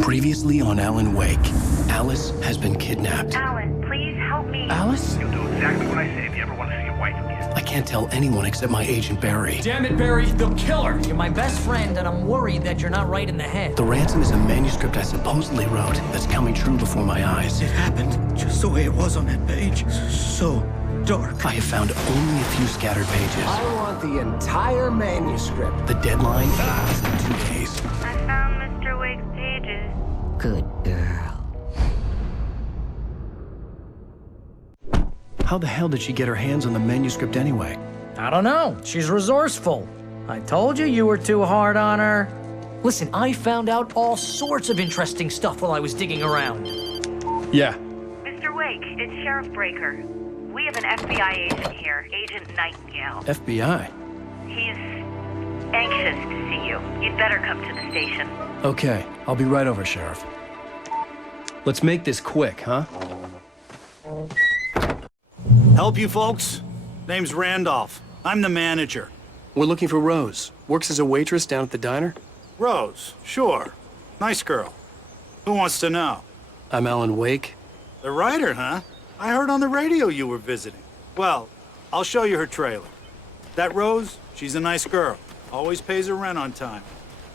Previously on Alan Wake, Alice has been kidnapped. Alan, please help me. Alice? You'll do exactly what I say if you ever want to see your wife again. I can't tell anyone except my agent Barry. Damn it, Barry, they'll kill her! You're my best friend, and I'm worried that you're not right in the head. The ransom is a manuscript I supposedly wrote that's coming true before my eyes. It happened just the way it was on that page. So dark. I have found only a few scattered pages. I want the entire manuscript. The deadline is in 2 days. I found Mr. Wake's pages. Good girl. How the hell did she get her hands on the manuscript anyway? I don't know. She's resourceful. I told you you were too hard on her. Listen, I found out all sorts of interesting stuff while I was digging around. Yeah. Mr. Wake, it's Sheriff Breaker. We have an FBI agent here, Agent Nightingale. FBI? He's anxious to see you. You'd better come to the station. Okay, I'll be right over, Sheriff. Let's make this quick, huh? Help you folks? Name's Randolph. I'm the manager. We're looking for Rose. Works as a waitress down at the diner. Rose, sure. Nice girl. Who wants to know? I'm Alan Wake. The writer, huh? I heard on the radio you were visiting. Well, I'll show you her trailer. That Rose, she's a nice girl. Always pays her rent on time.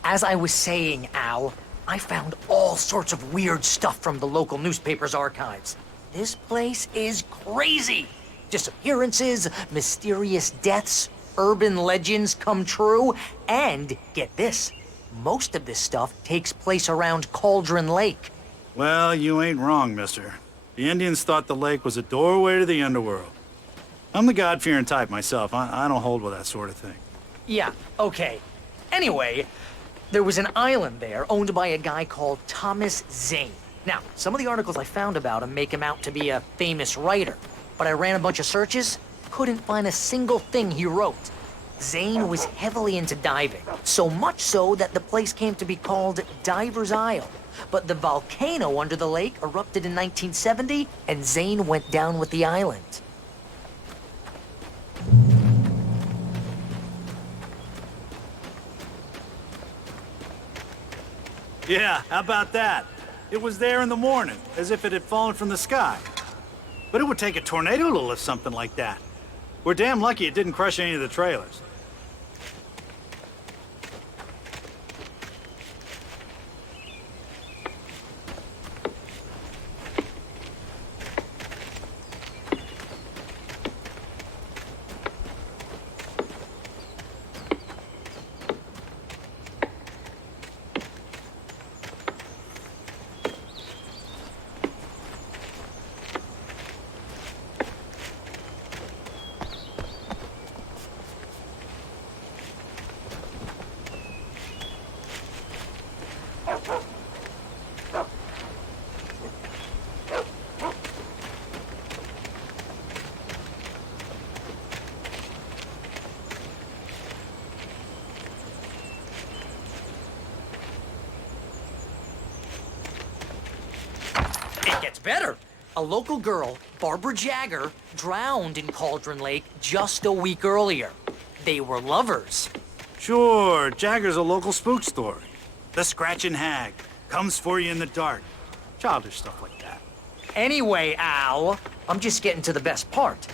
As I was saying, Al, I found all sorts of weird stuff from the local newspaper's archives. This place is crazy. Disappearances, mysterious deaths, urban legends come true, and get this, most of this stuff takes place around Cauldron Lake. Well, you ain't wrong, mister. The Indians thought the lake was a doorway to the underworld. I'm the God-fearing type myself. I don't hold with that sort of thing. Yeah, okay. Anyway, there was an island there owned by a guy called Thomas Zane. Now, some of the articles I found about him make him out to be a famous writer, but I ran a bunch of searches, couldn't find a single thing he wrote. Zane was heavily into diving, so much so that the place came to be called Diver's Isle. But the volcano under the lake erupted in 1970, and Zane went down with the island. Yeah, how about that? It was there in the morning, as if it had fallen from the sky. But it would take a tornado to lift something like that. We're damn lucky it didn't crush any of the trailers. It gets better. A local girl, Barbara Jagger, drowned in Cauldron Lake just a week earlier. They were lovers. Sure, Jagger's a local spook story. The Scratching Hag comes for you in the dark. Childish stuff like that. Anyway, Al, I'm just getting to the best part.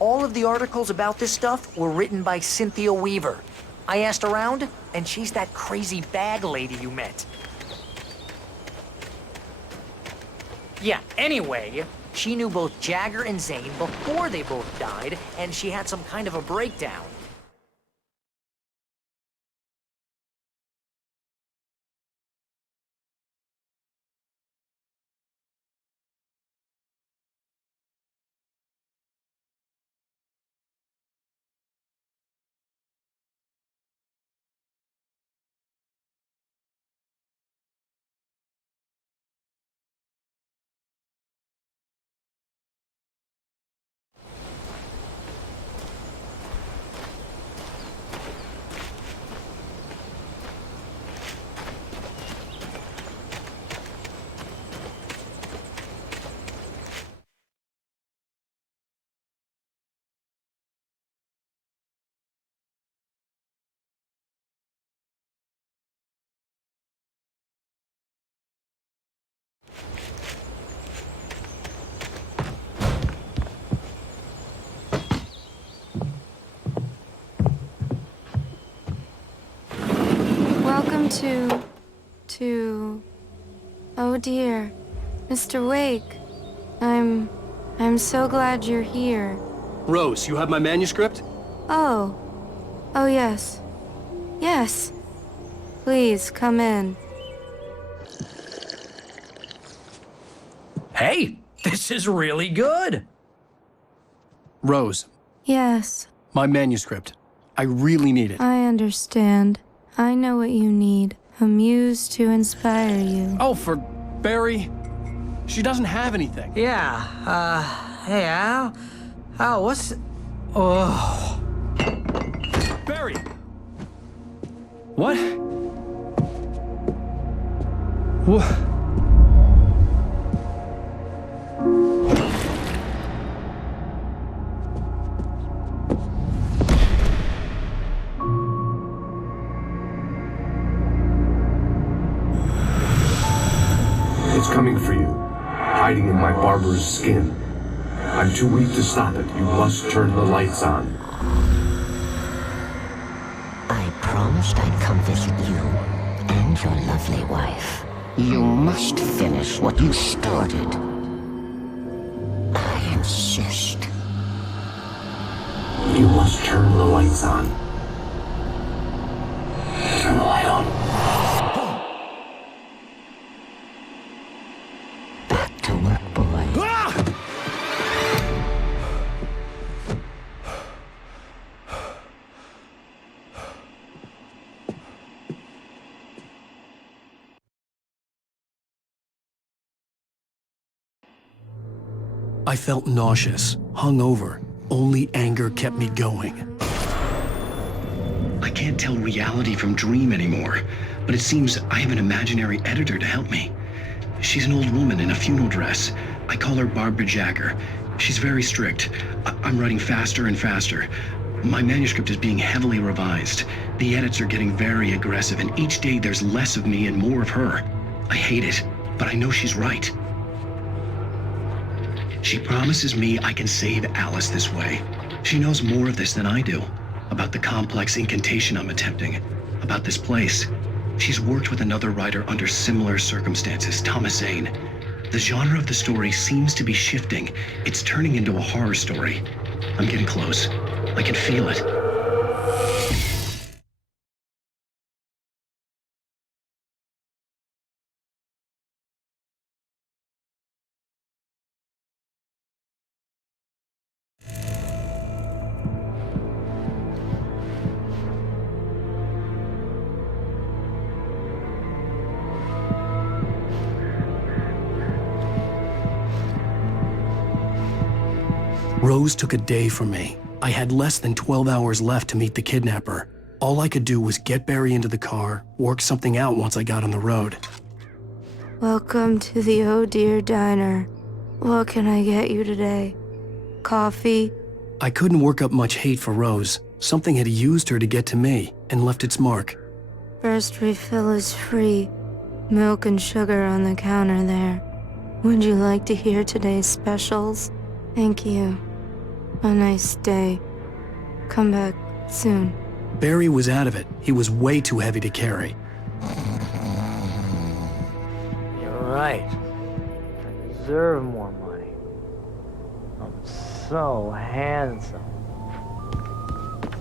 All of the articles about this stuff were written by Cynthia Weaver. I asked around, and she's that crazy bag lady you met. Yeah, anyway, she knew both Jagger and Zane before they both died, and she had some kind of a breakdown. come to... Oh dear, Mr. Wake. I'm so glad you're here. Rose, you have my manuscript? Oh. Oh, yes. Yes. Please, come in. Hey, this is really good. Rose, Yes, my manuscript. I really need it. I understand. I know what you need. A muse to inspire you. Oh, for Barry? She doesn't have anything. Yeah, hey, Al, what's... Oh... Barry! What? What? It's coming for you, hiding in my barber's skin. I'm too weak to stop it. You must turn the lights on. I promised I'd come visit you and your lovely wife. You must finish what you started. I insist. You must turn the lights on. Turn the light on. Back to work, boy. I felt nauseous, hungover. Only anger kept me going. I can't tell reality from dream anymore, but it seems I have an imaginary editor to help me. She's an old woman in a funeral dress. I call her Barbara Jagger. She's very strict. I'm writing faster and faster. My manuscript is being heavily revised. The edits are getting very aggressive, and each day there's less of me and more of her. I hate it, but I know she's right. She promises me I can save Alice this way. She knows more of this than I do. About the complex incantation I'm attempting. About this place. She's worked with another writer under similar circumstances, Thomas Zane. The genre of the story seems to be shifting. It's turning into a horror story. I'm getting close. I can feel it. Rose took a day from me. I had less than 12 hours left to meet the kidnapper. All I could do was get Barry into the car, work something out once I got on the road. Welcome to the Oh Dear Diner. What can I get you today? Coffee? I couldn't work up much hate for Rose. Something had used her to get to me and left its mark. First refill is free. Milk and sugar on the counter there. Would you like to hear today's specials? Thank you. A nice day. Come back soon. Barry was out of it. He was way too heavy to carry. You're right. I deserve more money. I'm so handsome.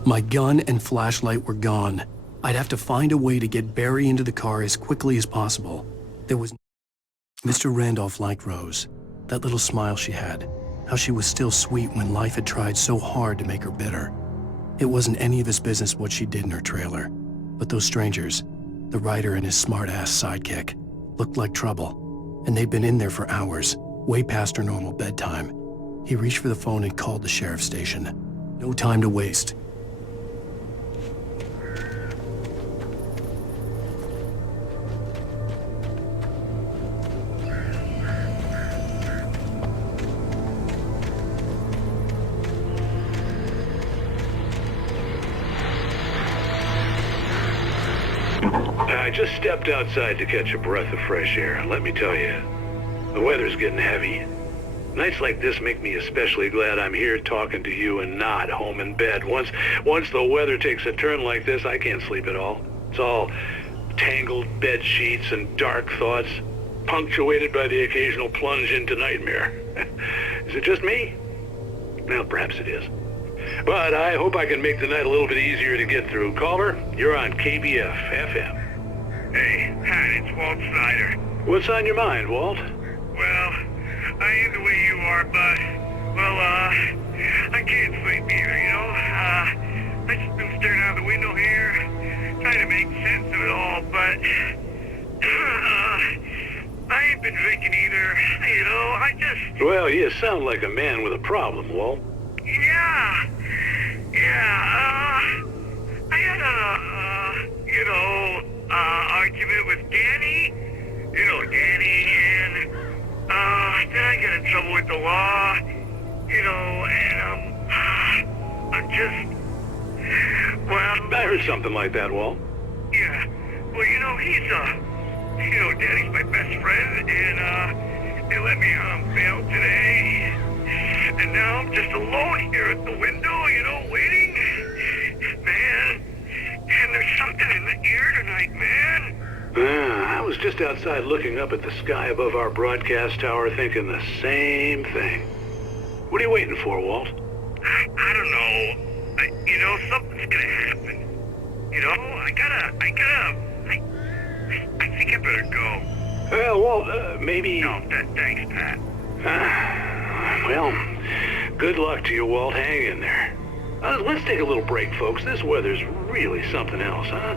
My gun and flashlight were gone. I'd have to find a way to get Barry into the car as quickly as possible. There was... Mr. Randolph liked Rose. That little smile she had. How she was still sweet when life had tried so hard to make her bitter. It wasn't any of his business what she did in her trailer. But those strangers, the writer and his smart-ass sidekick, looked like trouble. And they'd been in there for hours, way past her normal bedtime. He reached for the phone and called the sheriff's station. No time to waste. I just stepped outside to catch a breath of fresh air, and let me tell you, the weather's getting heavy. Nights like this make me especially glad I'm here talking to you and not home in bed. Once the weather takes a turn like this, I can't sleep at all. It's tangled bed sheets and dark thoughts, punctuated by the occasional plunge into nightmare. Is it just me? Well, perhaps it is. But I hope I can make the night a little bit easier to get through. Caller, you're on KBF FM. Hey, Pat, it's Walt Snyder. What's on your mind, Walt? Well, I ain't the way you are, but, well, I can't sleep either, you know? I just been staring out the window here, trying to make sense of it all, but, I ain't been drinking either, you know, I just... Well, you sound like a man with a problem, Walt. Yeah, I had argument with Danny, and, then I got in trouble with the law, and, I'm just, well... I heard something like that, Walt. Yeah, well, he's, Danny's my best friend, and, they let me on bail today, and now I'm just alone here at the window, waiting, man, and there's something in the air tonight, man. I was just outside looking up at the sky above our broadcast tower thinking the same thing. What are you waiting for, Walt? I don't know. Something's gonna happen. I think I better go. Well, Walt, maybe... No, thanks, Pat. Well, good luck to you, Walt. Hang in there. Let's take a little break, folks. This weather's really something else, huh?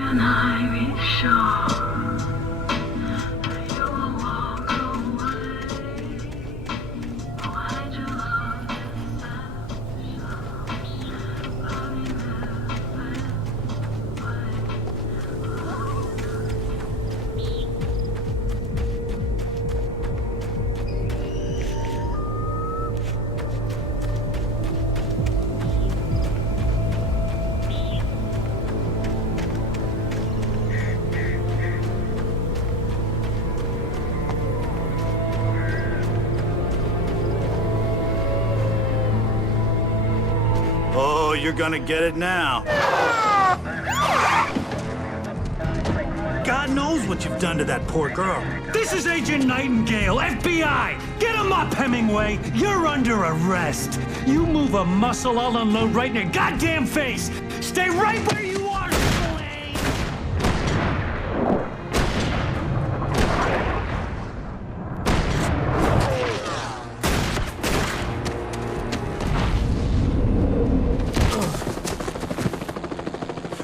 And I be sure you will walk away. Why'd you love Oh, you're gonna get it now. God knows what you've done to that poor girl. This is Agent Nightingale, FBI! Get him up, Hemingway! You're under arrest! You move a muscle, I'll unload right in your goddamn face! Stay right where you are, Slade!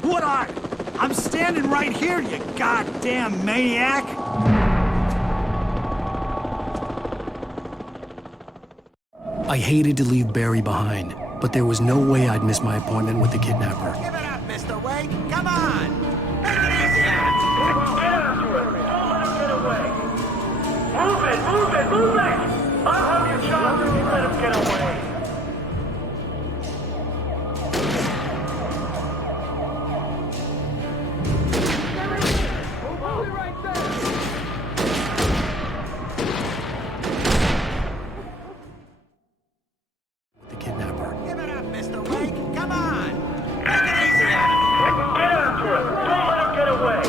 What are? I'm standing right here, you goddamn maniac! I hated to leave Barry behind, but there was no way I'd miss my appointment with the kidnapper. Give it up, Mr. Wade. Come on. Make it easy on him. Get after him. Don't let him get away. Move it. I'll have you shot if you let him get away. The kidnapper. Give it up, Mr. Wade. Come on. Make it easy on him. Get after him. Don't let him get away.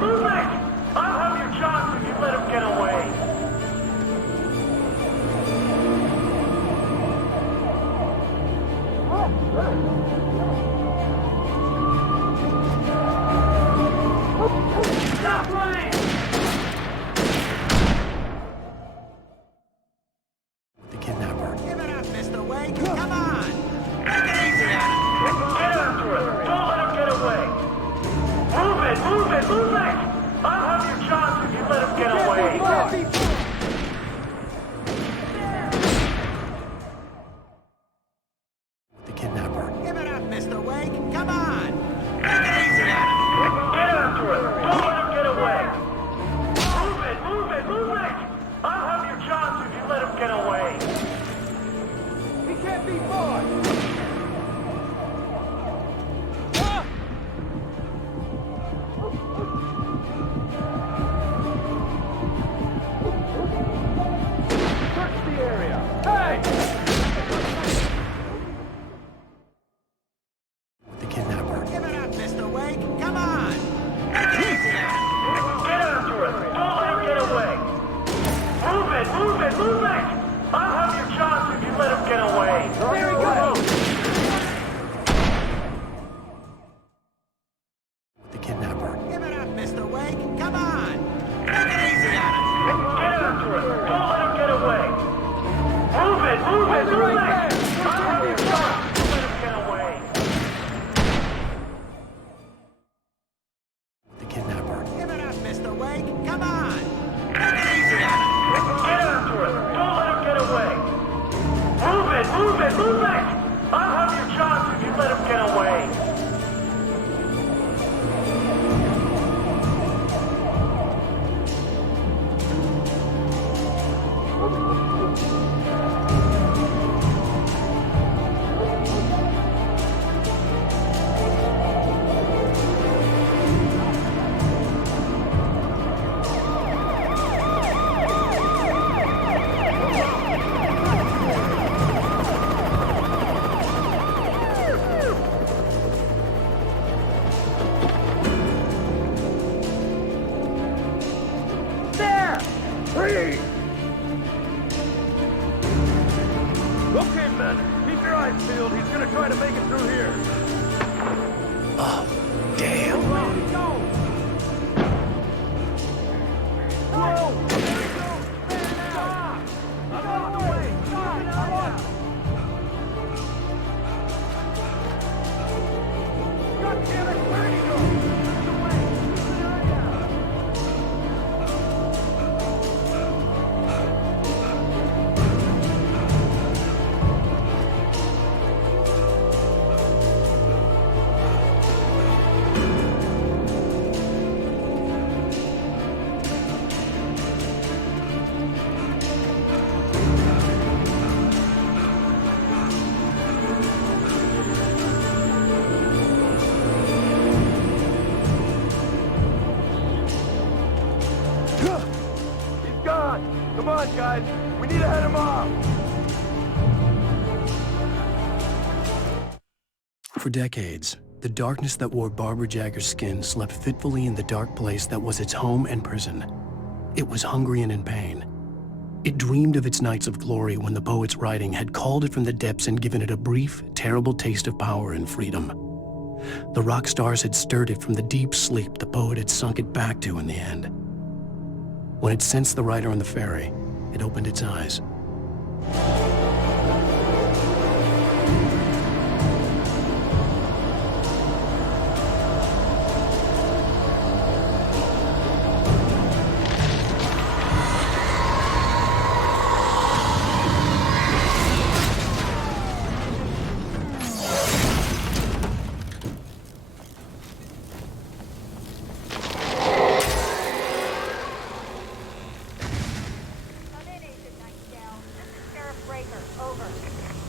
Move it. I'll have you shot if you let him get away. Freeze! Okay, men, keep your eyes peeled. He's gonna try to make it through here. Oh, damn. Whoa! Stop! I'm out of the way! Stop! God damn it! Where did he go? He's gone! Come on, guys! We need to head him off! For decades, the darkness that wore Barbara Jagger's skin slept fitfully in the dark place that was its home and prison. It was hungry and in pain. It dreamed of its nights of glory when the poet's writing had called it from the depths and given it a brief, terrible taste of power and freedom. The rock stars had stirred it from the deep sleep the poet had sunk it back to in the end. When it sensed the writer on the ferry, it opened its eyes.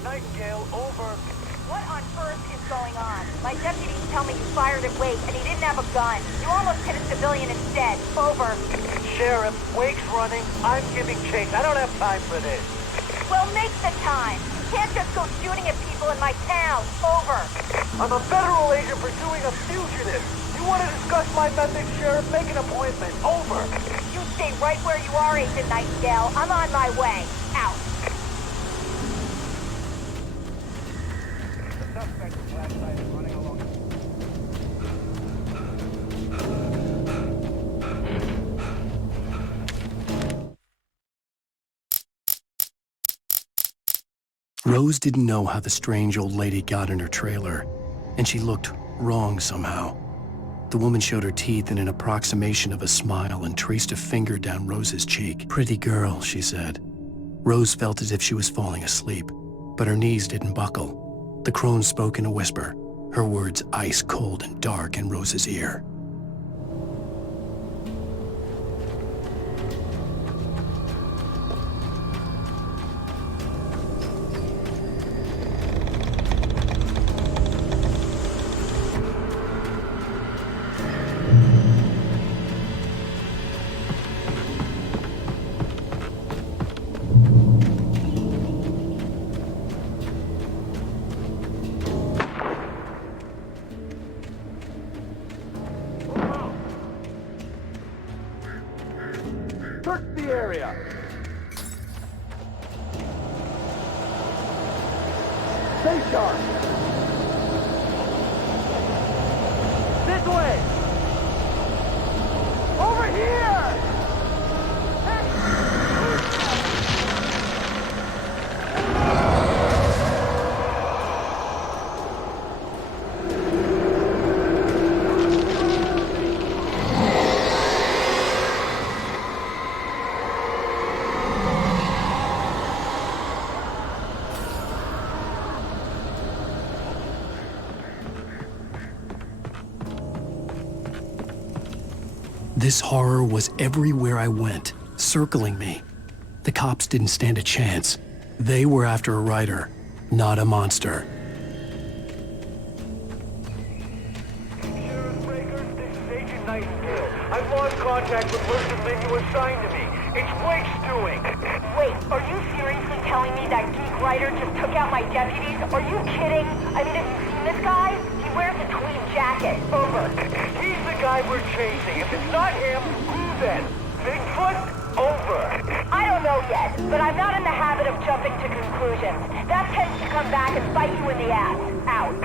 Nightingale, over. What on earth is going on? My deputies tell me you fired at Wake and he didn't have a gun. You almost hit a civilian instead. Over. Sheriff, Wake's running. I'm giving chase. I don't have time for this. Well, make the time. You can't just go shooting at people in my town. Over. I'm a federal agent pursuing a fugitive. You want to discuss my methods, Sheriff? Make an appointment. Over. You stay right where you are, Agent Nightingale. I'm on my way. Out. The suspect's flashlight is running along. Rose didn't know how the strange old lady got in her trailer, and she looked wrong somehow. The woman showed her teeth in an approximation of a smile and traced a finger down Rose's cheek. "Pretty girl," she said. Rose felt as if she was falling asleep, but her knees didn't buckle. The crone spoke in a whisper, her words ice cold and dark in Rose's ear. Search the area. Stay sharp. This way. Over here. This horror was everywhere I went, circling me. The cops didn't stand a chance. They were after a writer, not a monster. Sheriff Breaker, this is Agent Nightingale. I've lost contact with most of the men you assigned to me. It's Wake's doing. Wait, are you seriously telling me that geek writer just took out my deputies? Are you kidding? I mean, have you seen this guy? He wears a tweed jacket. Over. He's the guy we're chasing. If it's not him, who then? Bigfoot? Over. but I'm not in the habit of jumping to conclusions. That tends to come back and bite you in the ass. Out.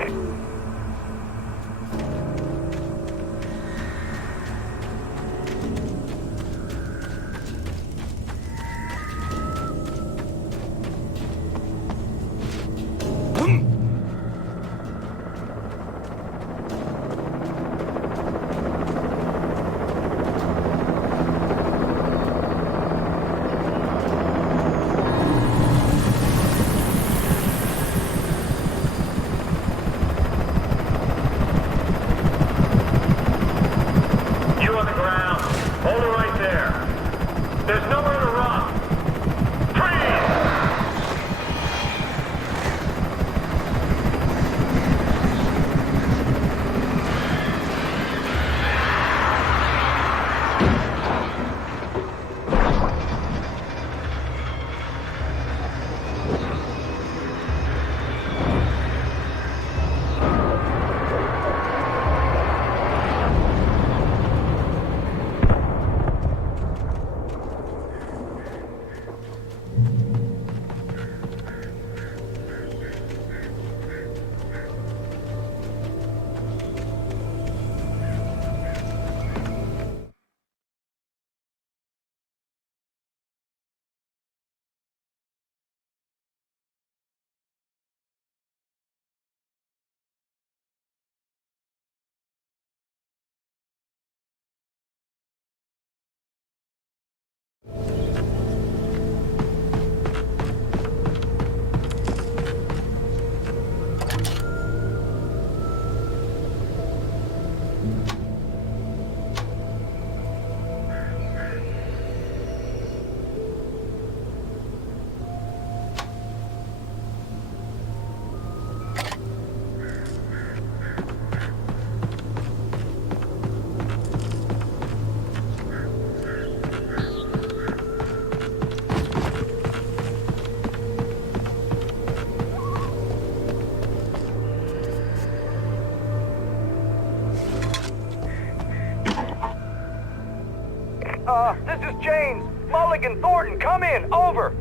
This is James. Mulligan, Thornton, come in. Over.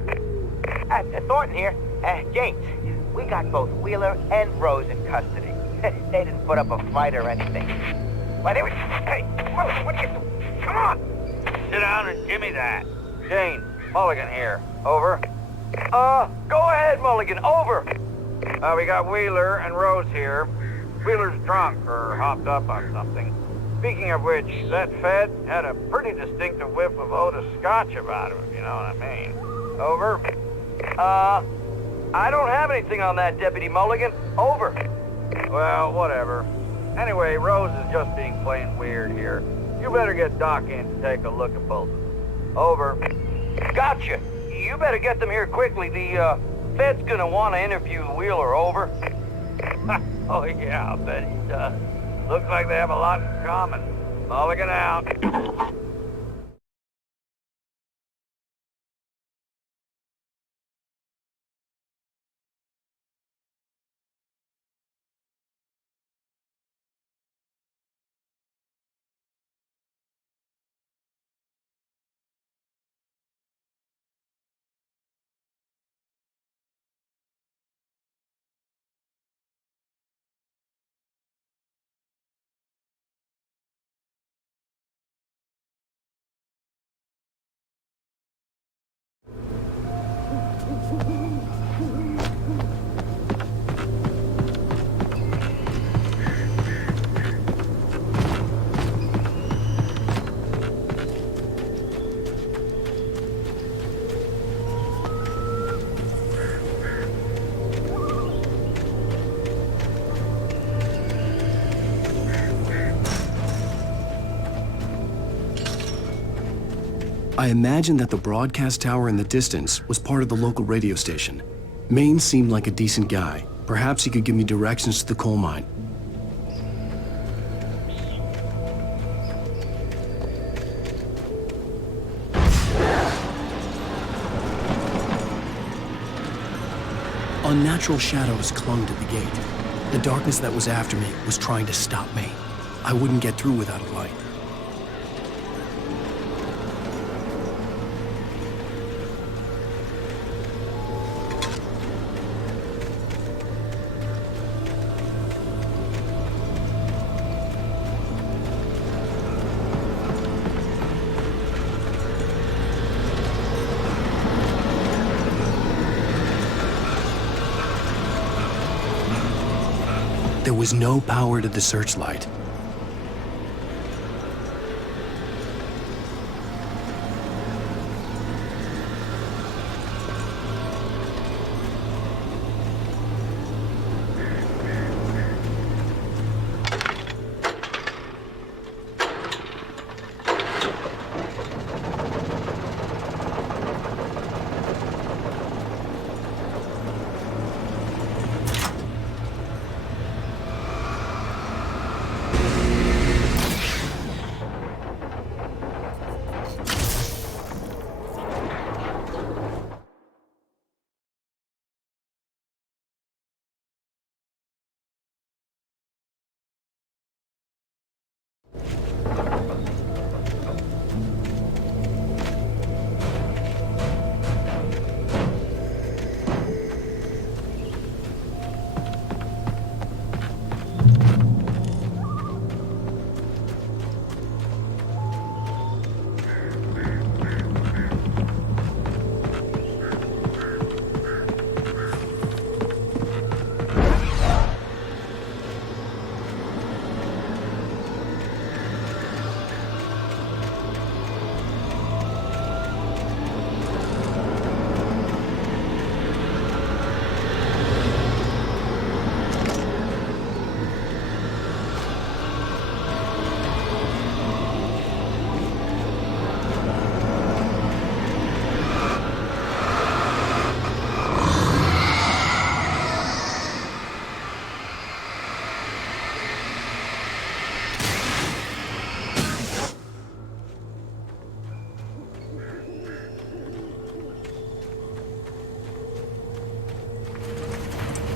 Thornton here. James, we got both Wheeler and Rose in custody. They didn't put up a fight or anything. Why, they were... Hey, Mulligan, what are you doing? Come on. Sit down and give me that. James, Mulligan here. Over. Go ahead, Mulligan. Over. We got Wheeler and Rose here. Wheeler's drunk or hopped up on something. Speaking of which, that Fed had a pretty distinctive whiff of Otis Scotch about him, if you know what I mean. Over. I don't have anything on that, Deputy Mulligan. Over. Well, whatever. Anyway, Rose is just being plain weird here. You better get Doc in to take a look at both of them. Over. Gotcha. You better get them here quickly. The, Fed's gonna want to interview Wheeler. Over. Oh, yeah, I'll bet he does. Looks like they have a lot in common. Mulligan out. I imagined that the broadcast tower in the distance was part of the local radio station. Maine seemed like a decent guy. Perhaps he could give me directions to the coal mine. Unnatural shadows clung to the gate. The darkness that was after me was trying to stop me. I wouldn't get through without a light. There was no power to the searchlight.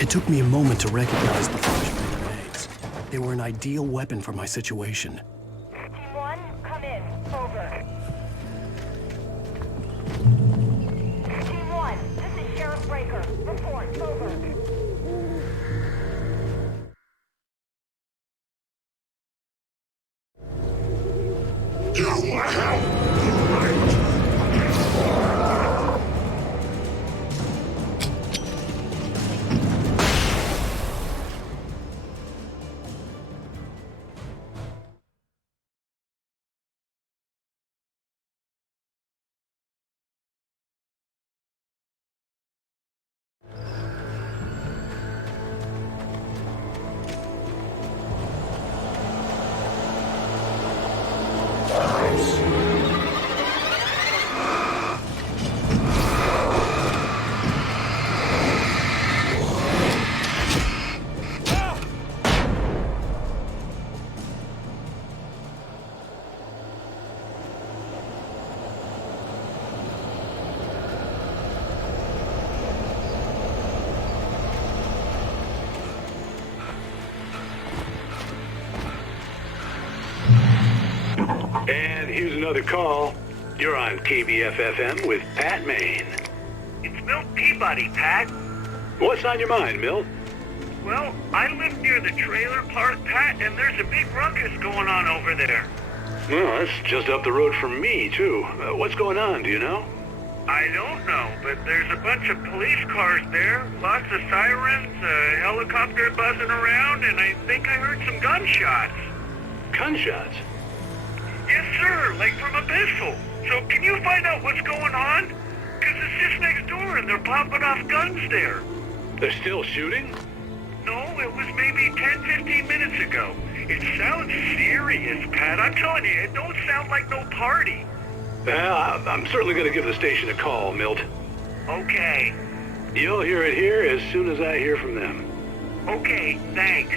It took me a moment to recognize the flashbang grenades. They were an ideal weapon for my situation. Team 1, come in. Over. Team 1, this is Sheriff Breaker. Report. Over. And here's another call. You're on KBFFM with Pat Maine. It's Milt Peabody, Pat. What's on your mind, Milt? Well, I live near the trailer park, Pat, and there's a big ruckus going on over there. Well, that's just up the road from me, too. What's going on, do you know? I don't know, but there's a bunch of police cars there, lots of sirens, a helicopter buzzing around, and I think I heard some gunshots. Gunshots? Yes, sir, like from a pistol. So can you find out what's going on? Because it's just next door and they're popping off guns there. They're still shooting? No, it was maybe 10, 15 minutes ago. It sounds serious, Pat. I'm telling you, it don't sound like no party. Well, I'm certainly going to give the station a call, Milt. Okay. You'll hear it here as soon as I hear from them. Okay, thanks.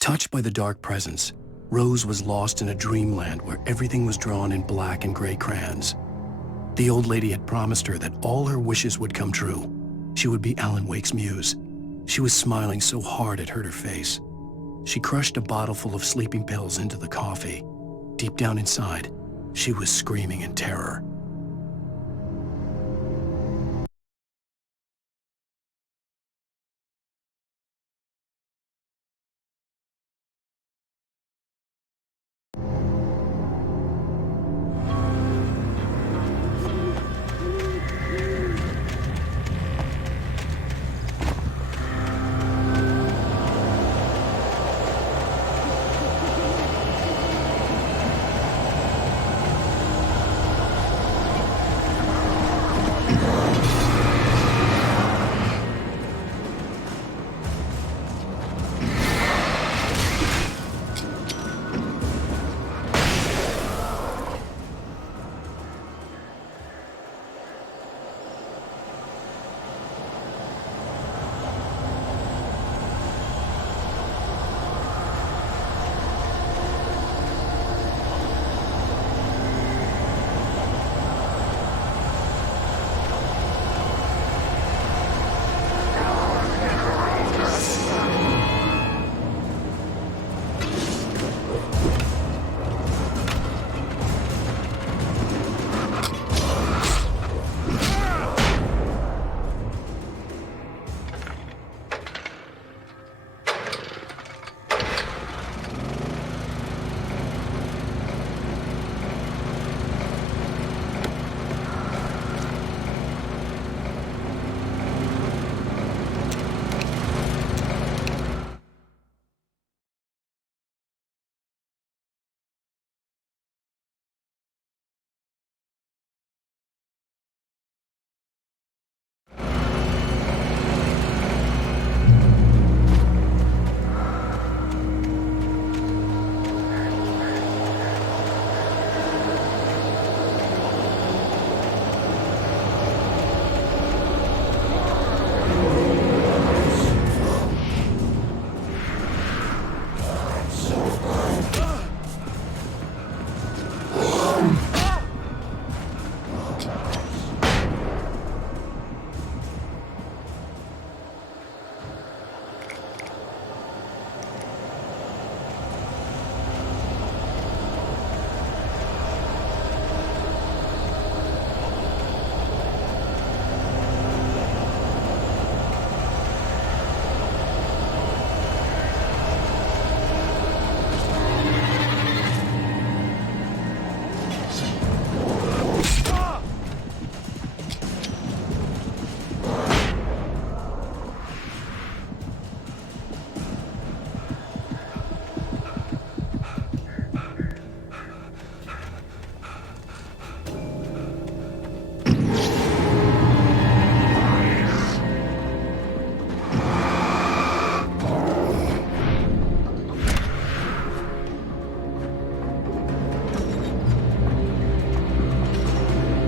Touched by the dark presence, Rose was lost in a dreamland where everything was drawn in black and gray crayons. The old lady had promised her that all her wishes would come true. She would be Alan Wake's muse. She was smiling so hard it hurt her face. She crushed a bottle full of sleeping pills into the coffee. Deep down inside, she was screaming in terror.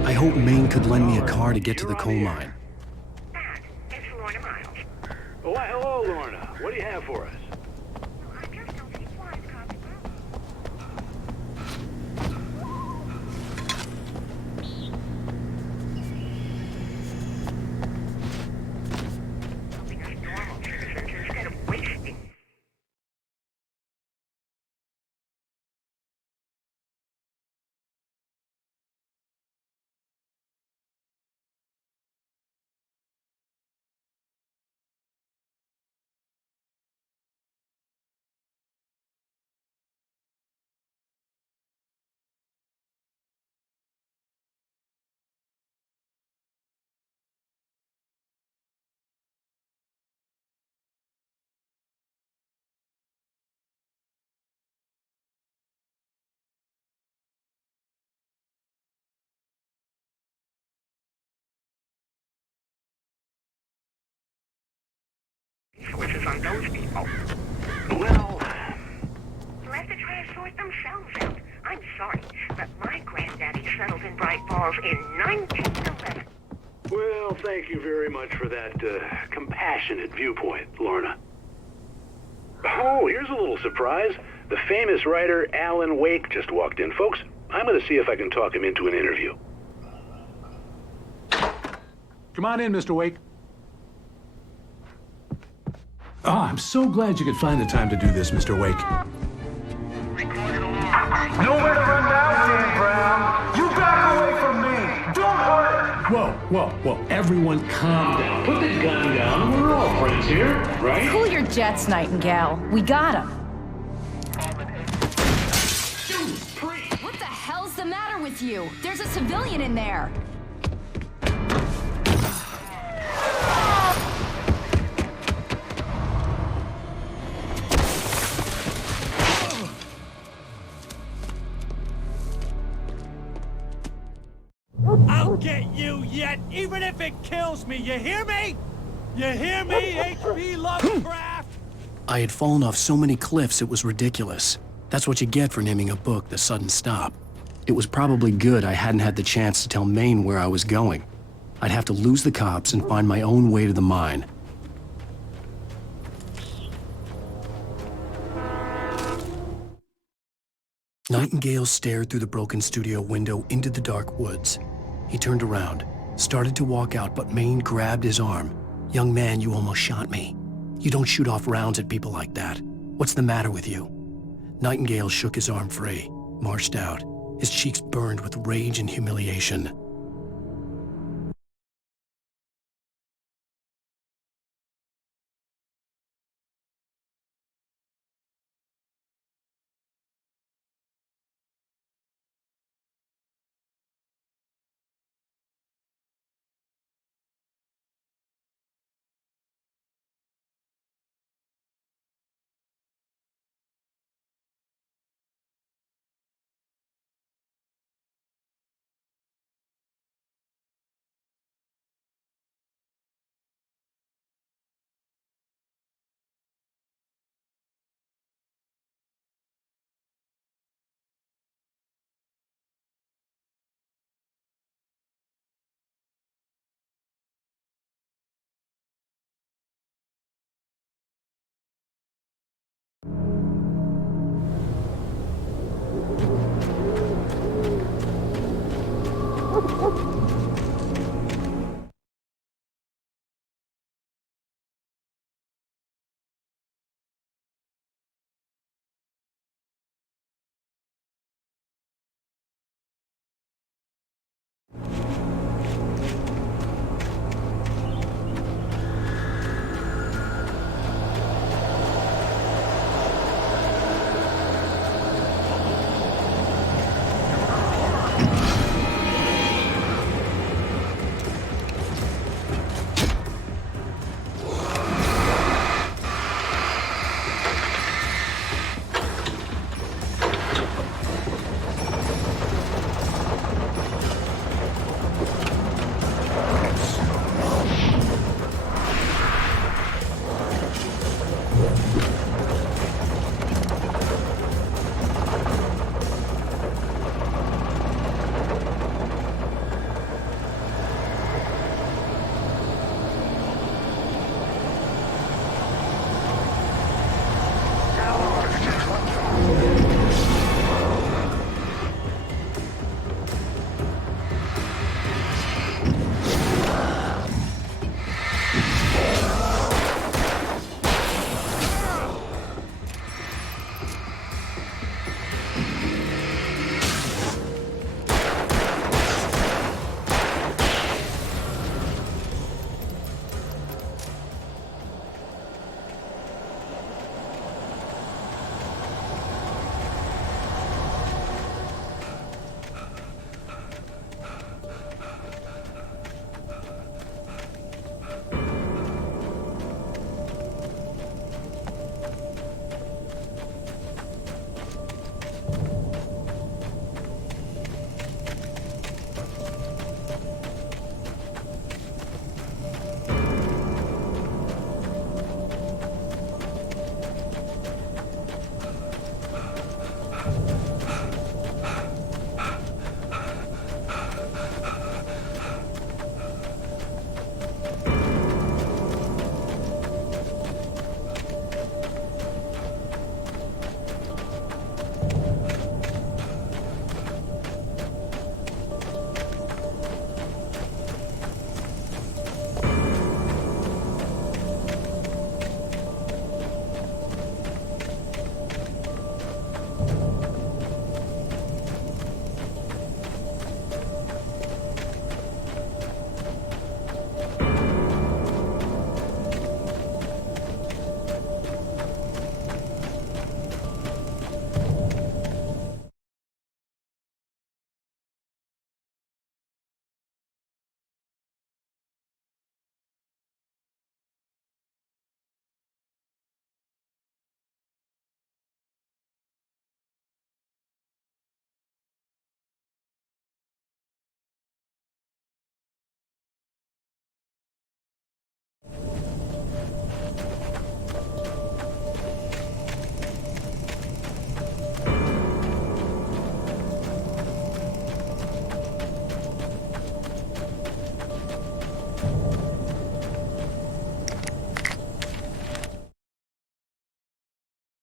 I hoped Maine could lend me a car to get to the coal mine. Oh, why, hello, Lorna. What do you have for us? Resources on those people. Well, let the trash sort themselves out. I'm sorry, but my granddaddy settled in Bright Falls in 1911. Well, thank you very much for that compassionate viewpoint, Lorna. Oh, here's a little surprise. The famous writer Alan Wake just walked in. Folks, I'm going to see if I can talk him into an interview. Come on in, Mr. Wake. Oh, I'm so glad you could find the time to do this, Mr. Wake. Nowhere to run now, Dan Brown. You back away from me. Don't hurt it. Whoa. Everyone calm down. Put the gun down. We're all friends here, right? Cool your jets, Nightingale. We got him. What the hell's the matter with you? There's a civilian in there. I'll get you yet, even if it kills me. You hear me? You hear me, H.P. Lovecraft? I had fallen off so many cliffs it was ridiculous. That's what you get for naming a book The Sudden Stop. It was probably good I hadn't had the chance to tell Maine where I was going. I'd have to lose the cops and find my own way to the mine. Nightingale stared through the broken studio window into the dark woods. He turned around, started to walk out, but Maine grabbed his arm. "Young man, you almost shot me. You don't shoot off rounds at people like that. What's the matter with you?" Nightingale shook his arm free, marched out. His cheeks burned with rage and humiliation.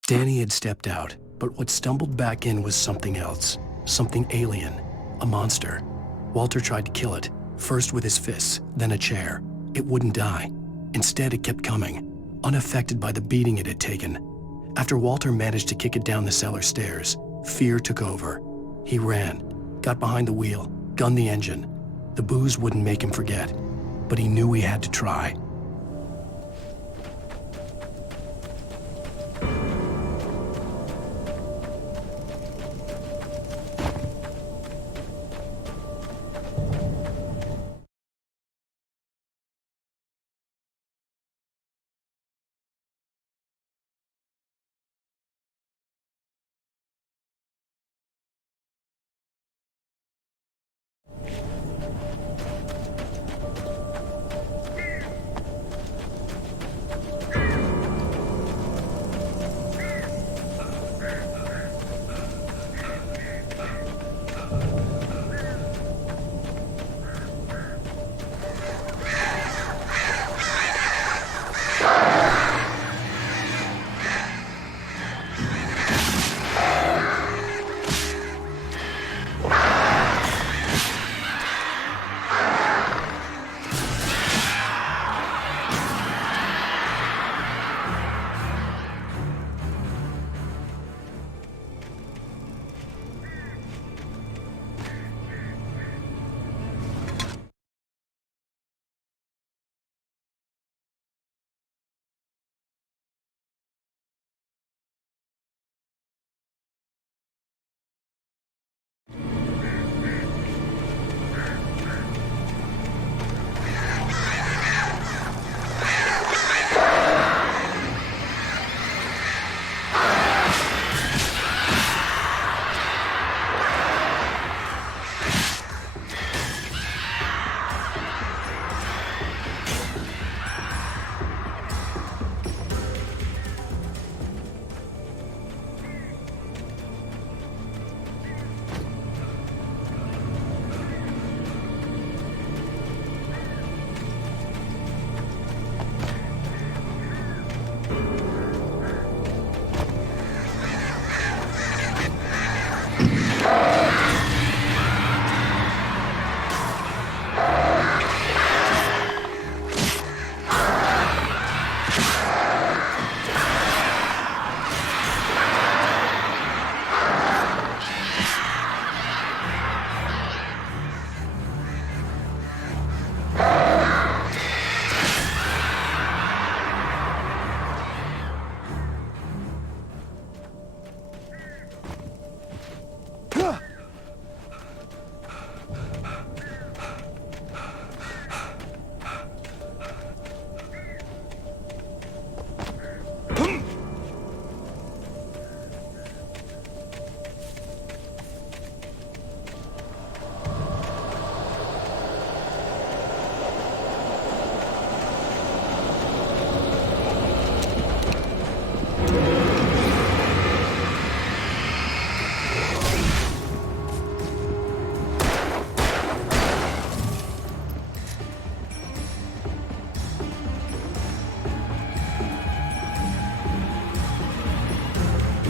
Danny had stepped out, but what stumbled back in was something else. Something alien. A monster. Walter tried to kill it, first with his fists, then a chair. It wouldn't die. Instead, it kept coming, unaffected by the beating it had taken. After Walter managed to kick it down the cellar stairs, fear took over. He ran, got behind the wheel, gunned the engine. The booze wouldn't make him forget, but he knew he had to try.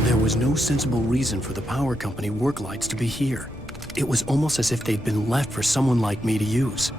There was no sensible reason for the power company work lights to be here. It was almost as if they'd been left for someone like me to use.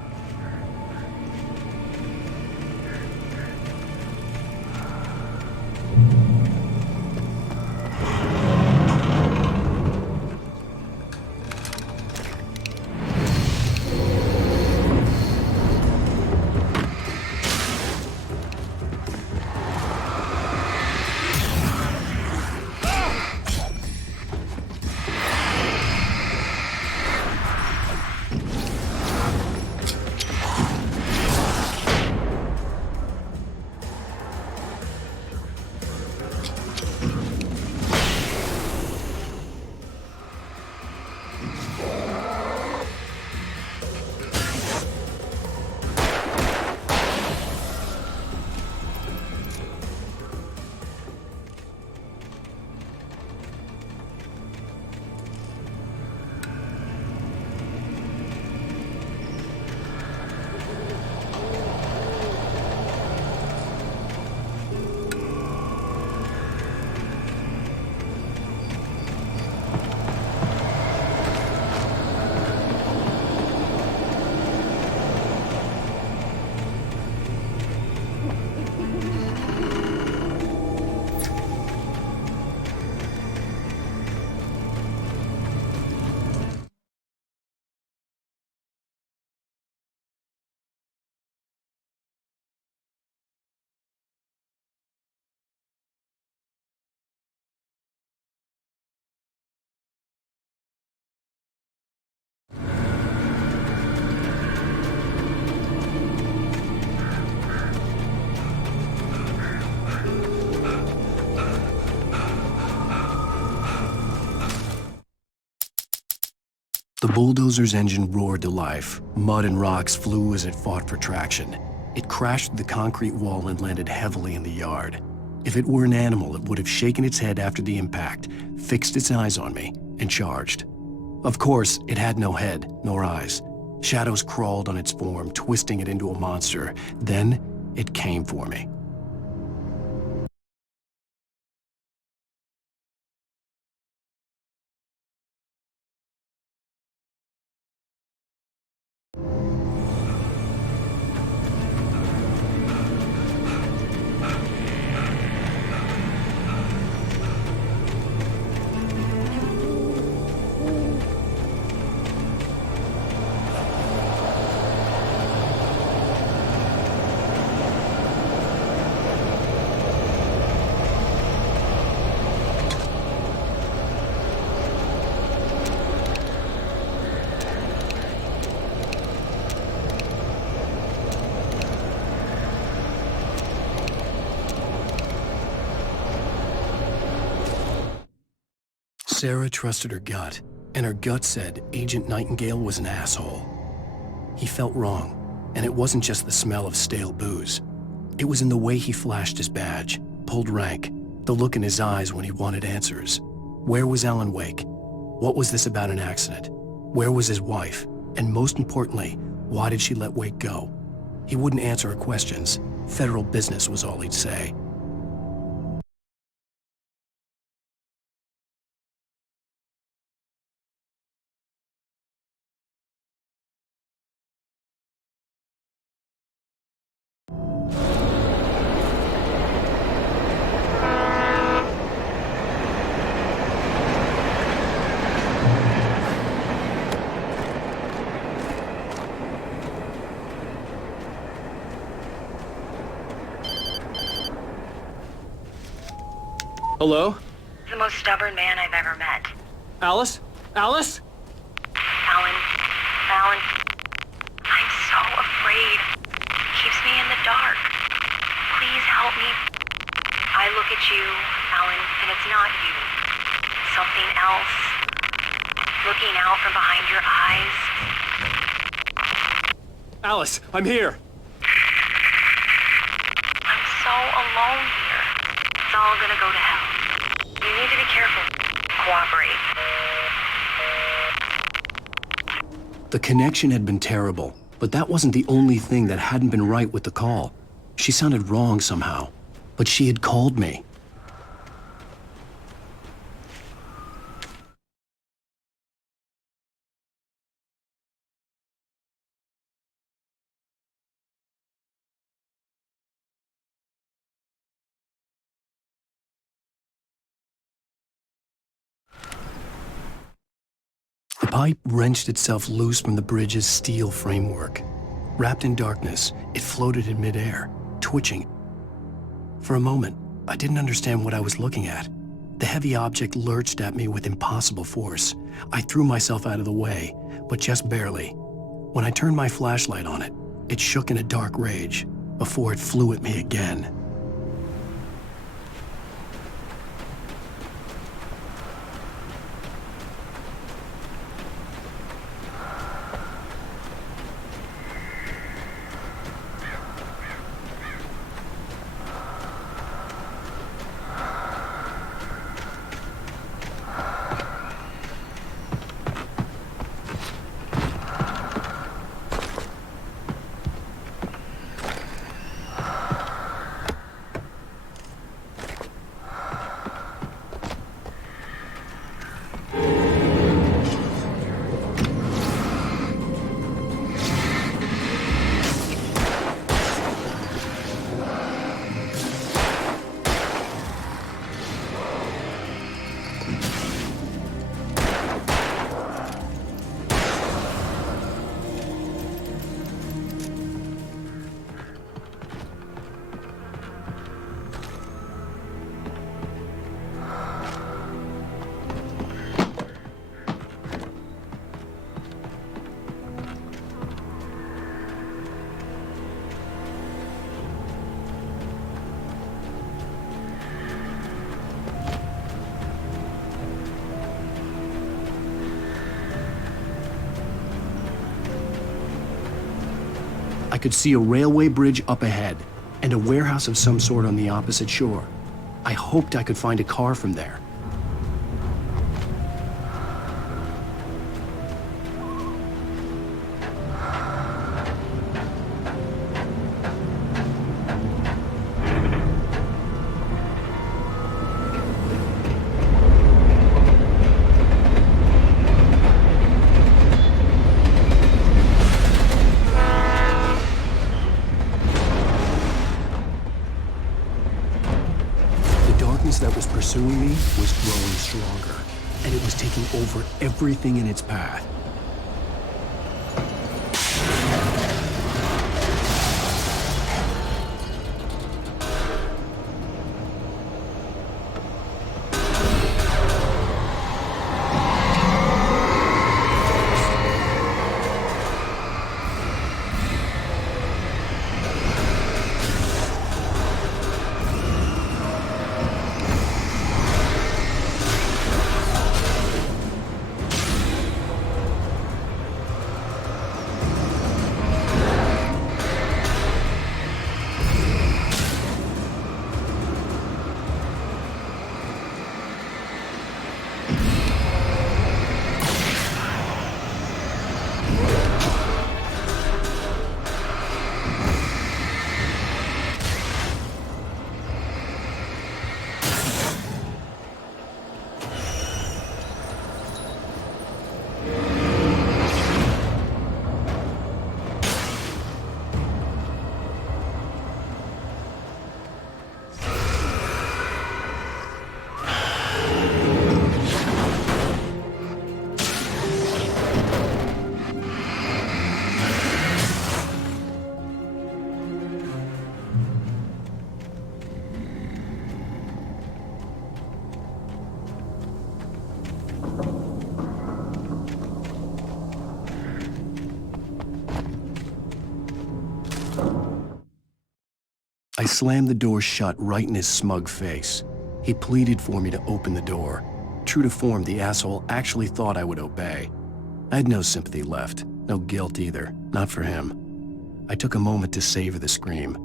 The bulldozer's engine roared to life. Mud and rocks flew as it fought for traction. It crashed through the concrete wall and landed heavily in the yard. If it were an animal, it would have shaken its head after the impact, fixed its eyes on me, and charged. Of course, it had no head, nor eyes. Shadows crawled on its form, twisting it into a monster. Then, it came for me. Sarah trusted her gut, and her gut said Agent Nightingale was an asshole. He felt wrong, and it wasn't just the smell of stale booze. It was in the way he flashed his badge, pulled rank, the look in his eyes when he wanted answers. Where was Alan Wake? What was this about an accident? Where was his wife? And most importantly, why did she let Wake go? He wouldn't answer her questions. Federal business was all he'd say. Hello? The most stubborn man I've ever met. Alice? Alice? Alan. Alan. I'm so afraid. It keeps me in the dark. Please help me. I look at you, Alan, and it's not you. Something else. Looking out from behind your eyes. Alice, I'm here. I'm so alone here. It's all gonna go to hell. You need to be careful. Cooperate. The connection had been terrible, but that wasn't the only thing that hadn't been right with the call. She sounded wrong somehow, but she had called me. The pipe wrenched itself loose from the bridge's steel framework. Wrapped in darkness, it floated in midair, twitching. For a moment, I didn't understand what I was looking at. The heavy object lurched at me with impossible force. I threw myself out of the way, but just barely. When I turned my flashlight on it, it shook in a dark rage before it flew at me again. I could see a railway bridge up ahead and a warehouse of some sort on the opposite shore. I hoped I could find a car from there. That was pursuing me was growing stronger, and it was taking over everything in its path. I slammed the door shut right in his smug face. He pleaded for me to open the door. True to form, the asshole actually thought I would obey. I had no sympathy left, no guilt either, not for him. I took a moment to savor the scream.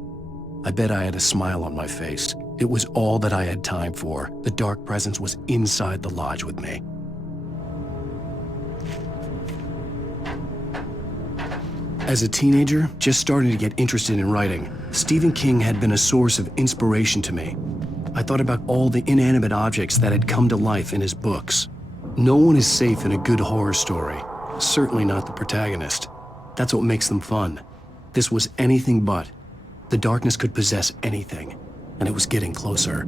I bet I had a smile on my face. It was all that I had time for. The dark presence was inside the lodge with me. As a teenager, just starting to get interested in writing, Stephen King had been a source of inspiration to me. I thought about all the inanimate objects that had come to life in his books. No one is safe in a good horror story, certainly not the protagonist. That's what makes them fun. This was anything but. The darkness could possess anything, and it was getting closer.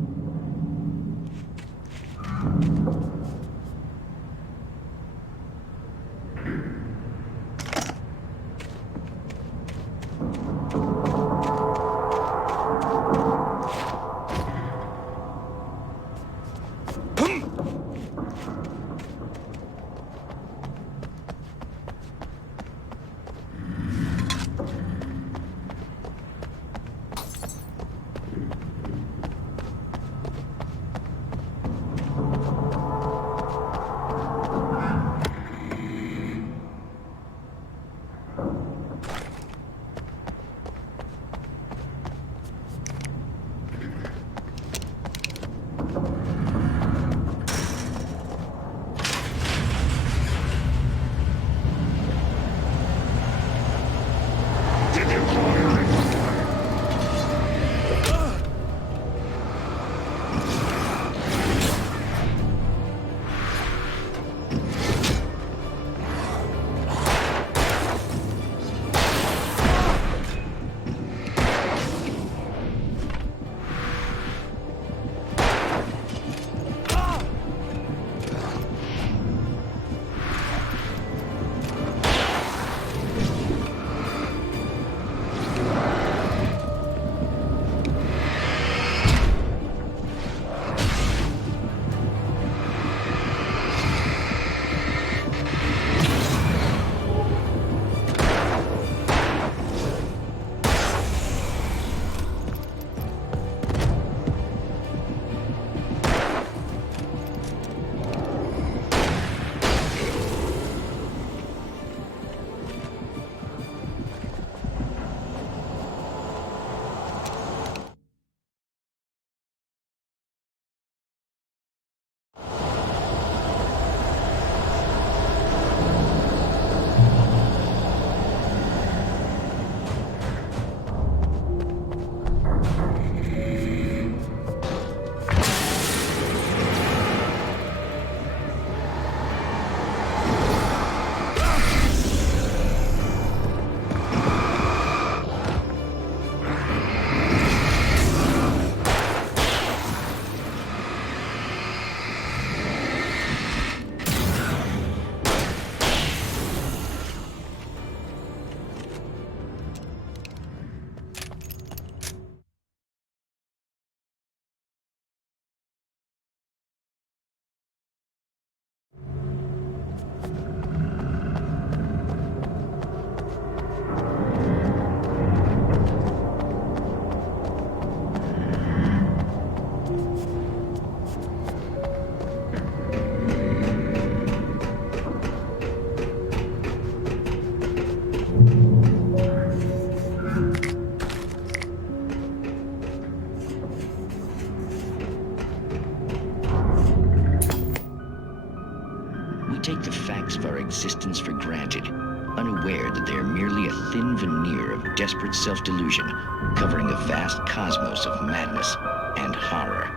We take the facts of our existence for granted, unaware that they are merely a thin veneer of desperate self-delusion, covering a vast cosmos of madness and horror.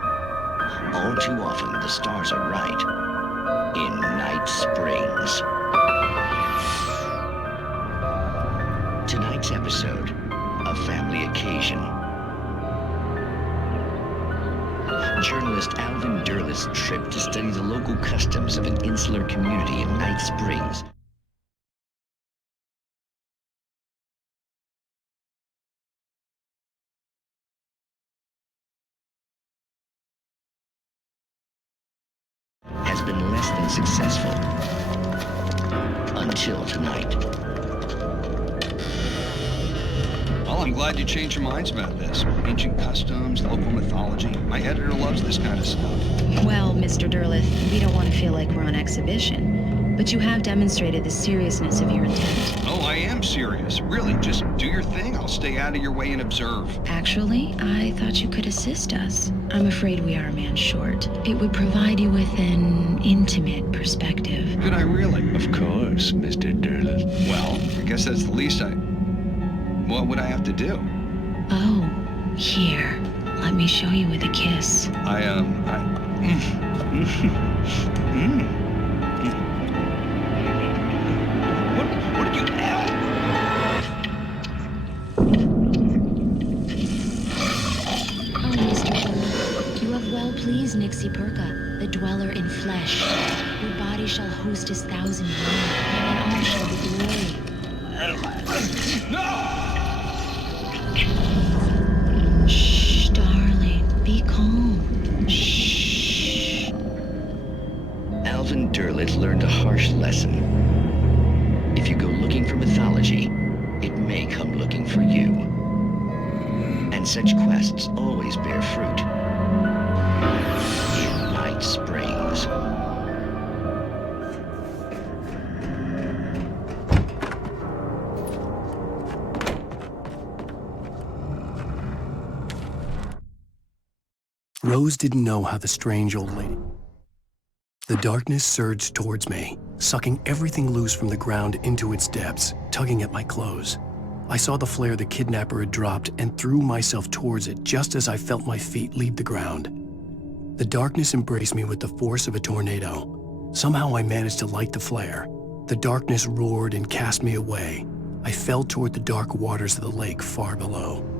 All too often, the stars are right. In Night Springs. Tonight's episode, A Family Occasion. Journalist Alvin Derleth's trip to study the local customs of an insular community in Night Springs has been less than successful. Until tonight. Well, I'm glad you changed your minds about this. Ancient customs, local mythology. My editor loves this kind of stuff. Well, Mr. Derleth, we don't want to feel like we're on exhibition, but you have demonstrated the seriousness of your intent. Oh, I am serious. Really, just do your thing. I'll stay out of your way and observe. Actually, I thought you could assist us. I'm afraid we are a man short. It would provide you with an intimate perspective. Could I really? Of course, Mr. Derleth. Well, I guess that's the least What would I have to do? Oh, here. Let me show you with a kiss. What did you have? Oh, Mr. Derleth, you have well pleased Nixie Perka, the dweller in flesh. Your body shall host his 1,000 women, and all shall be glory. No! Shh, darling. Be calm. Shh. Alvin Derleth learned a harsh lesson. If you go looking for mythology, it may come looking for you. And such quests always bear fruit. In Night Springs. Rose didn't know how the strange old lady... The darkness surged towards me, sucking everything loose from the ground into its depths, tugging at my clothes. I saw the flare the kidnapper had dropped and threw myself towards it just as I felt my feet leave the ground. The darkness embraced me with the force of a tornado. Somehow I managed to light the flare. The darkness roared and cast me away. I fell toward the dark waters of the lake far below.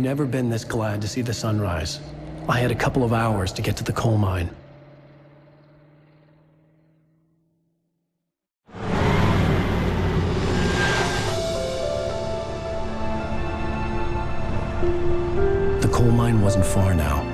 never been this glad to see the sunrise. I had a couple of hours to get to the coal mine. The coal mine wasn't far now.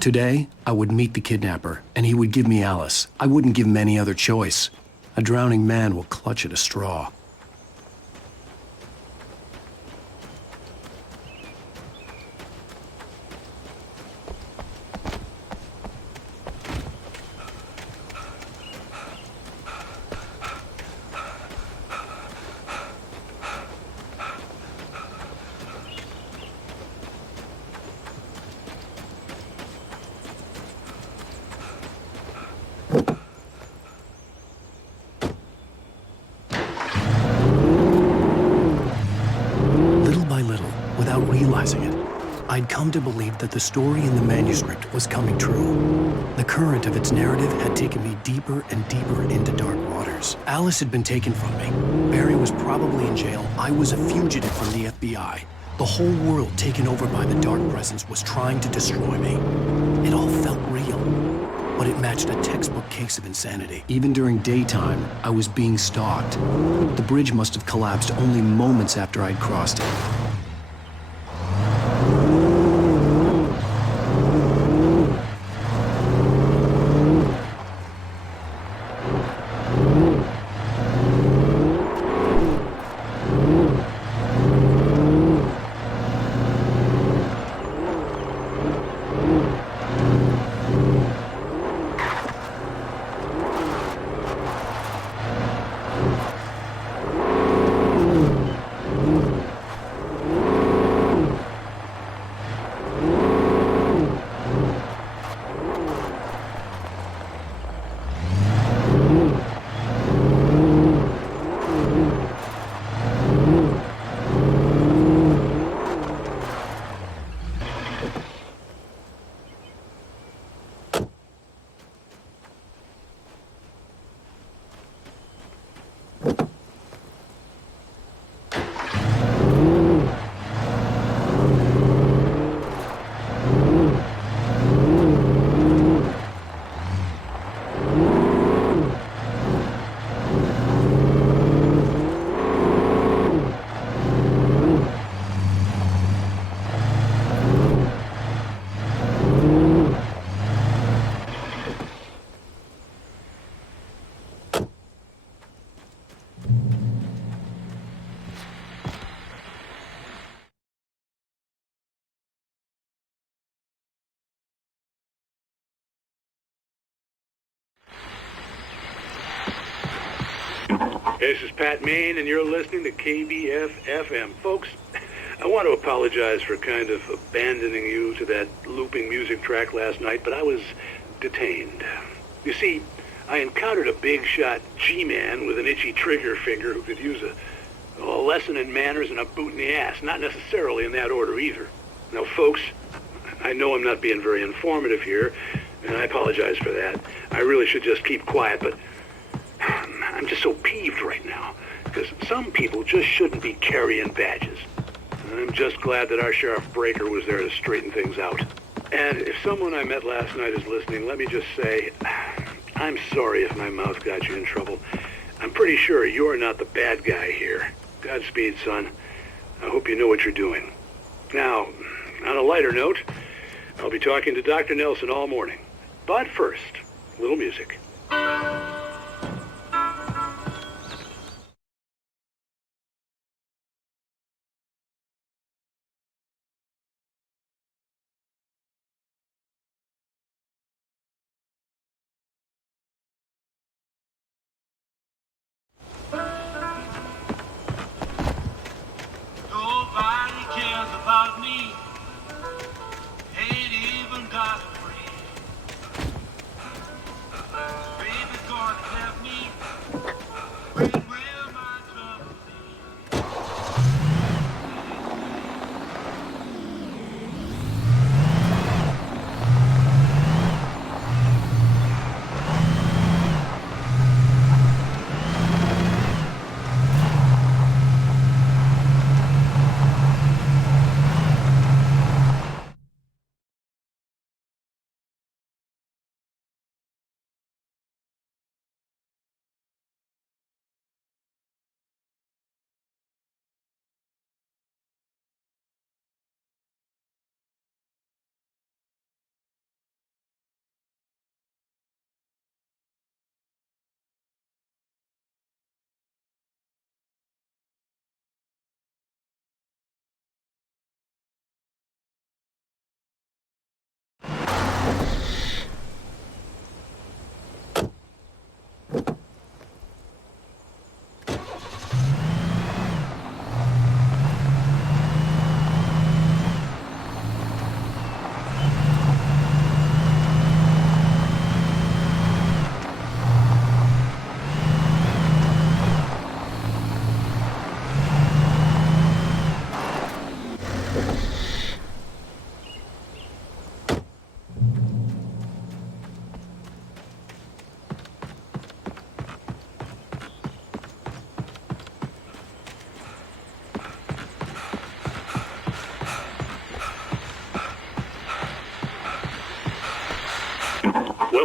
Today, I would meet the kidnapper, and he would give me Alice. I wouldn't give him any other choice. A drowning man will clutch at a straw. Realizing it, I'd come to believe that the story in the manuscript was coming true. The current of its narrative had taken me deeper and deeper into dark waters. Alice had been taken from me. Barry was probably in jail. I was a fugitive from the FBI. The whole world taken over by the dark presence was trying to destroy me. It all felt real, but it matched a textbook case of insanity. Even during daytime, I was being stalked. The bridge must have collapsed only moments after I'd crossed it. This is Pat Main, and you're listening to KBF-FM. Folks, I want to apologize for kind of abandoning you to that looping music track last night, but I was detained. You see, I encountered a big-shot G-man with an itchy trigger finger who could use a lesson in manners and a boot in the ass, not necessarily in that order either. Now, folks, I know I'm not being very informative here, and I apologize for that. I really should just keep quiet, but I'm just so peeved right now, because some people just shouldn't be carrying badges. I'm just glad that our Sheriff Breaker was there to straighten things out. And if someone I met last night is listening, let me just say, I'm sorry if my mouth got you in trouble. I'm pretty sure you're not the bad guy here. Godspeed, son. I hope you know what you're doing. Now, on a lighter note, I'll be talking to Dr. Nelson all morning. But first, a little music. Nobody cares about me. Ain't even got a friend. Baby's gone.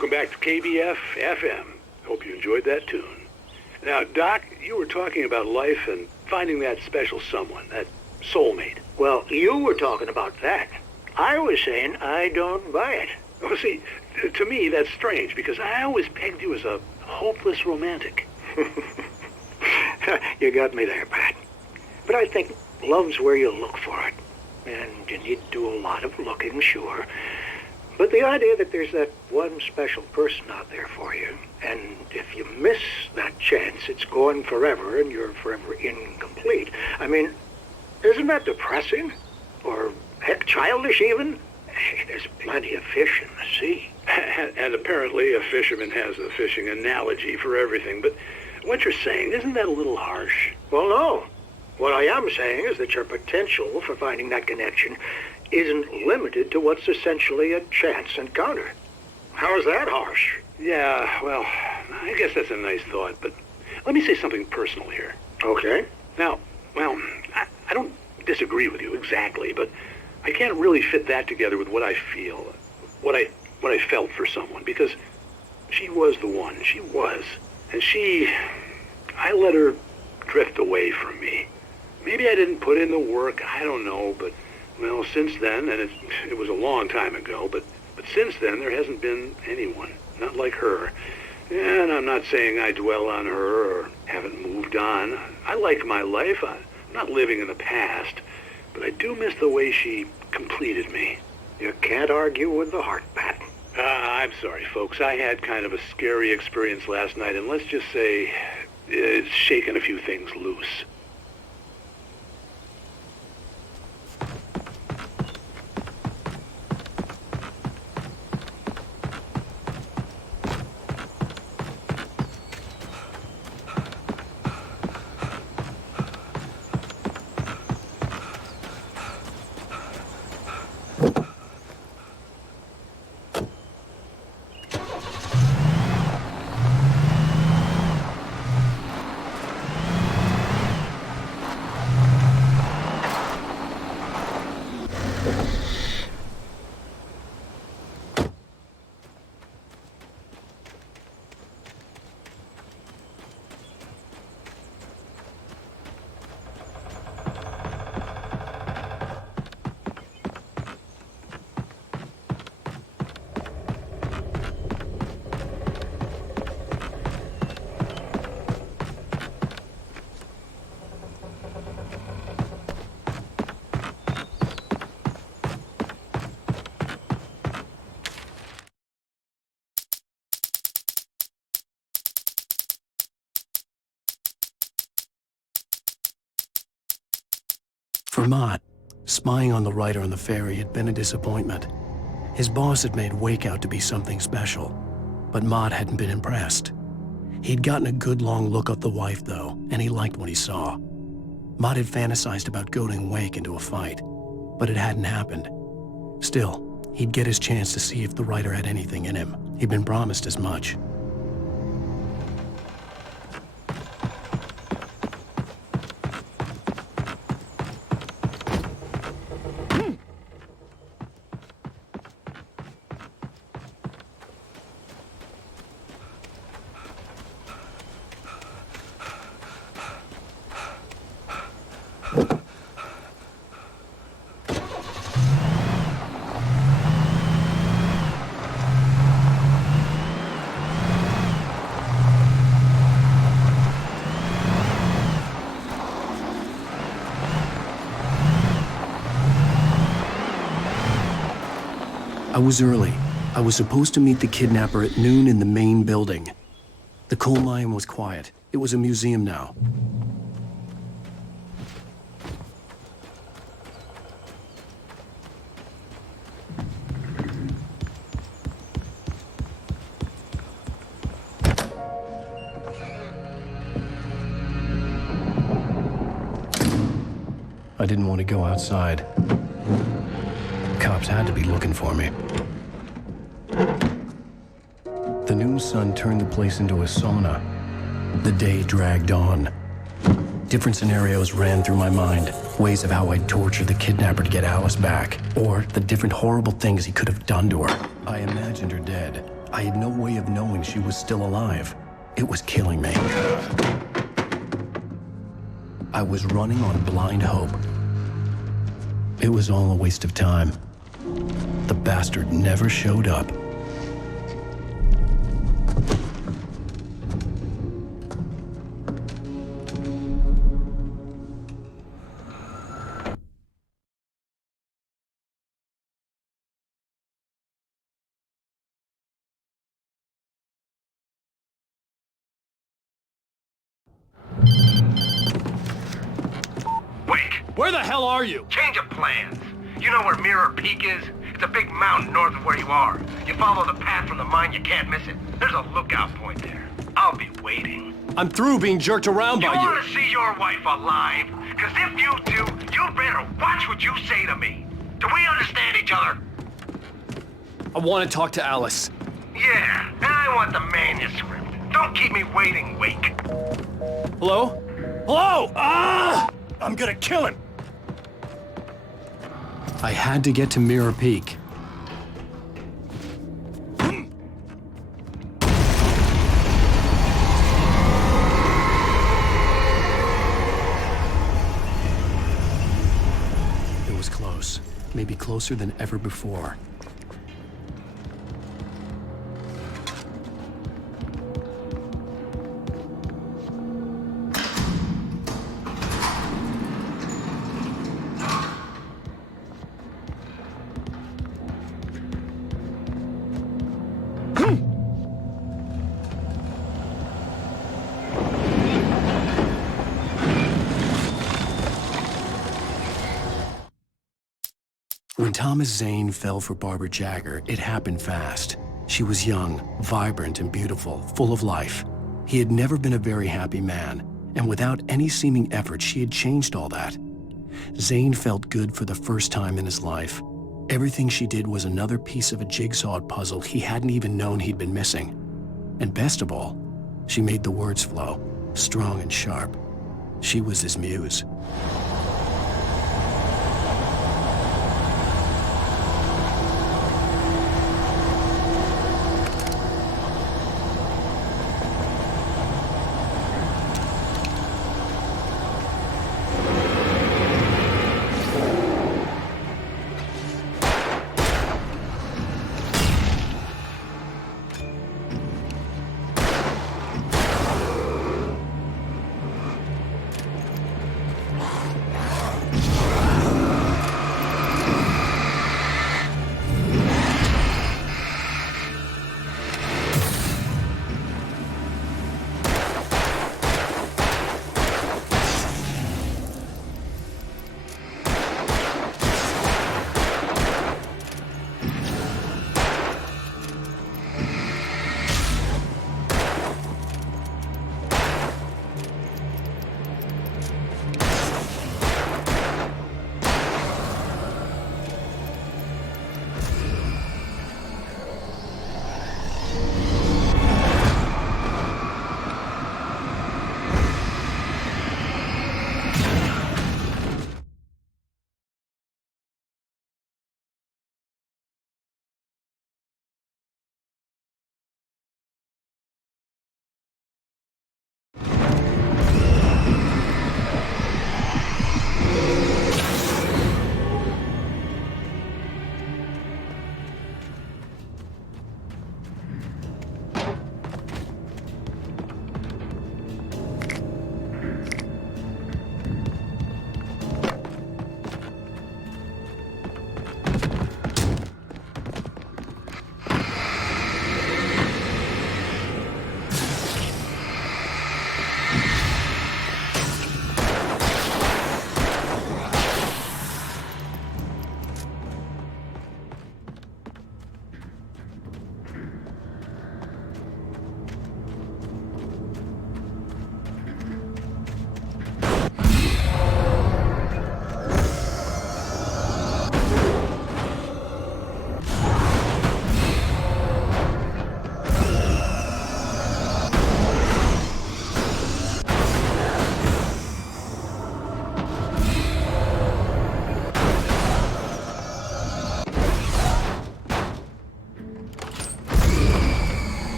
welcome back to KBF FM. Hope you enjoyed that tune. Now, Doc, you were talking about life and finding that special someone, that soulmate. Well, you were talking about that. I was saying I don't buy it. Oh, see, to me, that's strange, because I always pegged you as a hopeless romantic. You got me there, Pat. But I think love's where you look for it. And you need to do a lot of looking, sure. But the idea that there's that one special person out there for you, and if you miss that chance, it's gone forever, and you're forever incomplete. I mean, isn't that depressing? Or, heck, childish even? There's plenty of fish in the sea. And apparently a fisherman has a fishing analogy for everything, but what you're saying, isn't that a little harsh? Well, no. What I am saying is that your potential for finding that connection isn't limited to what's essentially a chance encounter. How is that harsh? Yeah, well, I guess that's a nice thought, but let me say something personal here. Okay. Now, well, I don't disagree with you exactly, but I can't really fit that together with what I feel, what I felt for someone, because she was the one. She was. And I let her drift away from me. Maybe I didn't put in the work, I don't know, but, well, since then, and it was a long time ago, but since then there hasn't been anyone, not like her. And I'm not saying I dwell on her or haven't moved on. I like my life. I'm not living in the past, but I do miss the way she completed me. You can't argue with the heart, Pat. I'm sorry, folks. I had kind of a scary experience last night, and let's just say it's shaken a few things loose. For Mott, spying on the writer on the ferry had been a disappointment. His boss had made Wake out to be something special, but Mott hadn't been impressed. He'd gotten a good long look at the wife, though, and he liked what he saw. Mott had fantasized about goading Wake into a fight, but it hadn't happened. Still, he'd get his chance to see if the writer had anything in him. He'd been promised as much. I was early. I was supposed to meet the kidnapper at noon in the main building. The coal mine was quiet. It was a museum now. I didn't want to go outside. Cops had to be looking for me. The noon sun turned the place into a sauna. The day dragged on. Different scenarios ran through my mind. Ways of how I'd torture the kidnapper to get Alice back. Or the different horrible things he could have done to her. I imagined her dead. I had no way of knowing she was still alive. It was killing me. I was running on blind hope. It was all a waste of time. The bastard never showed up. Where the hell are you? Change of plans. You know where Mirror Peak is? It's a big mountain north of where you are. You follow the path from the mine, you can't miss it. There's a lookout point there. I'll be waiting. I'm through being jerked around by You you. want to see your wife alive? Because if you do, you better watch what you say to me. Do we understand each other? I want to talk to Alice. Yeah, and I want the manuscript. Don't keep me waiting, Wake. Hello? Hello! Ah! I'm gonna kill him! I had to get to Mirror Peak. It was close. Maybe closer than ever before. When Thomas Zane fell for Barbara Jagger, it happened fast. She was young, vibrant, and beautiful, full of life. He had never been a very happy man, and without any seeming effort, she had changed all that. Zane felt good for the first time in his life. Everything she did was another piece of a jigsaw puzzle he hadn't even known he'd been missing. And best of all, she made the words flow, strong and sharp. She was his muse.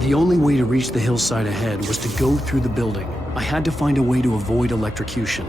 The only way to reach the hillside ahead was to go through the building. I had to find a way to avoid electrocution.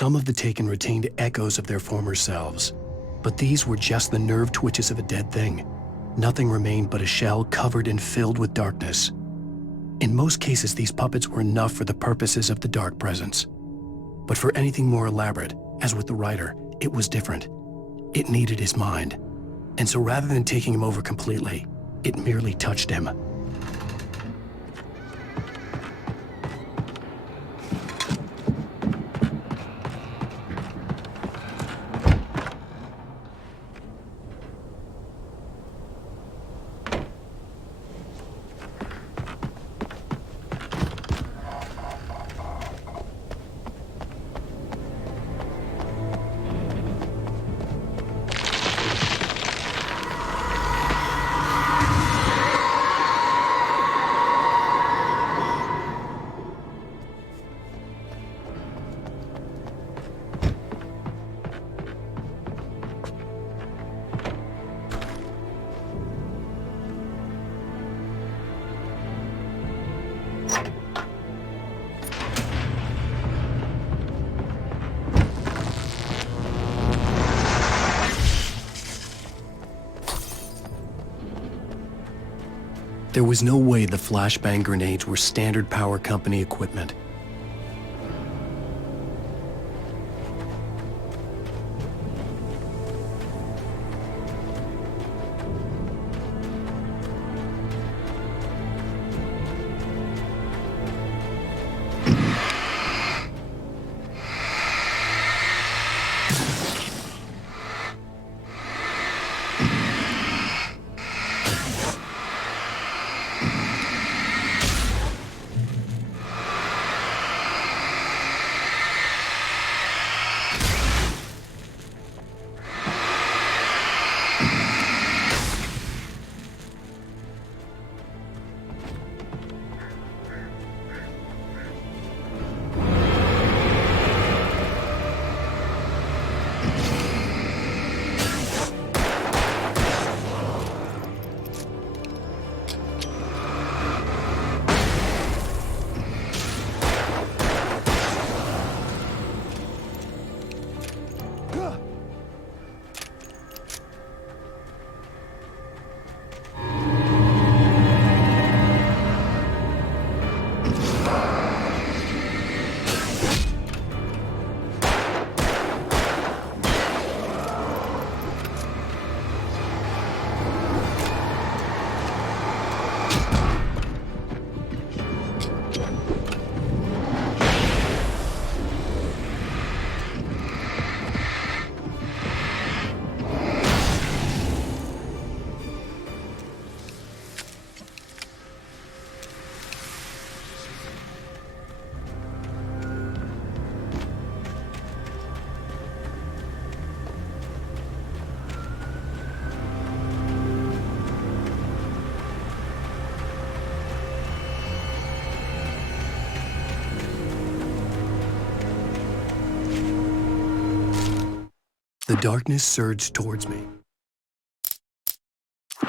Some of the Taken retained echoes of their former selves, but these were just the nerve twitches of a dead thing. Nothing remained but a shell covered and filled with darkness. In most cases, these puppets were enough for the purposes of the Dark Presence. But for anything more elaborate, as with the writer, it was different. It needed his mind. And so rather than taking him over completely, it merely touched him. There was no way the flashbang grenades were standard power company equipment. The darkness surged towards me.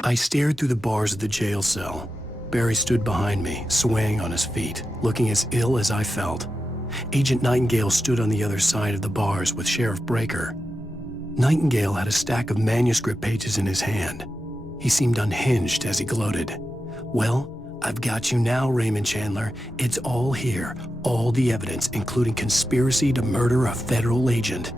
I stared through the bars of the jail cell. Barry stood behind me, swaying on his feet, looking as ill as I felt. Agent Nightingale stood on the other side of the bars with Sheriff Breaker. Nightingale had a stack of manuscript pages in his hand. He seemed unhinged as he gloated. "Well, I've got you now, Raymond Chandler. It's all here, all the evidence, including conspiracy to murder a federal agent."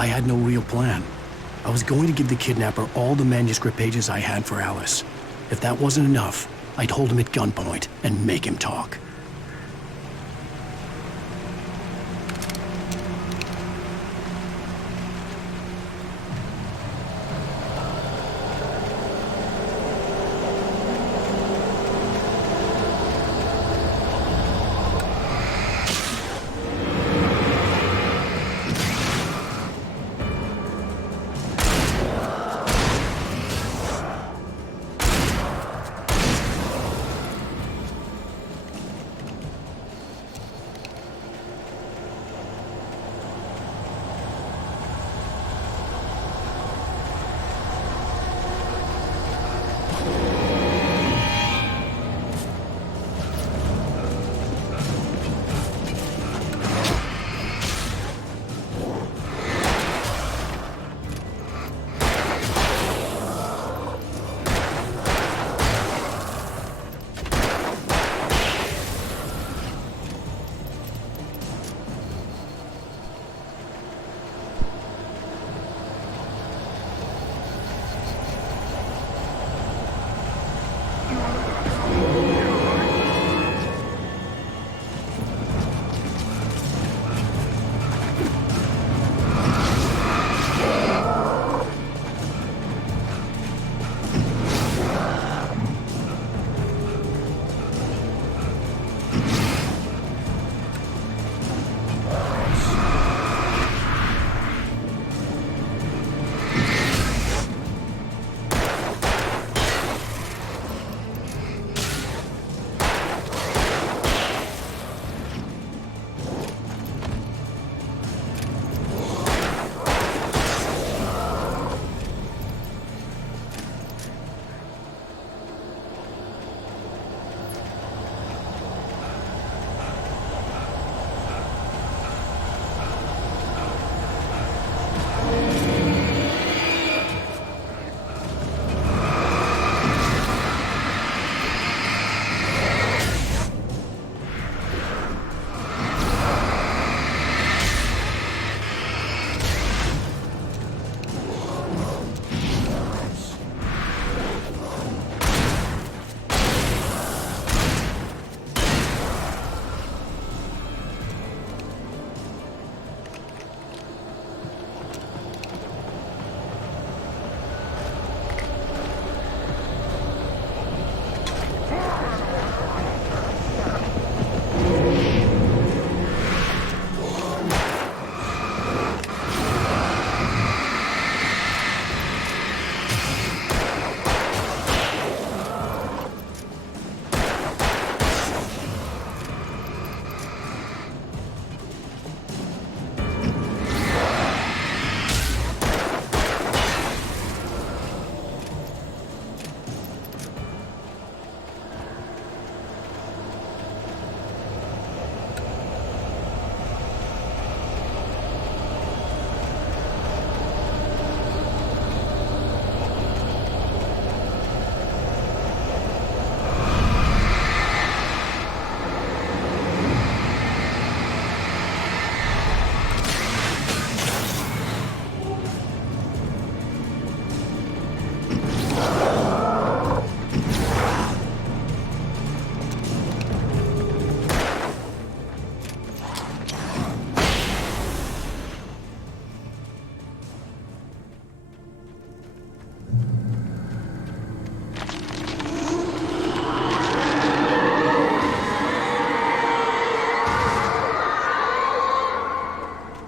I had no real plan. I was going to give the kidnapper all the manuscript pages I had for Alice. If that wasn't enough, I'd hold him at gunpoint and make him talk.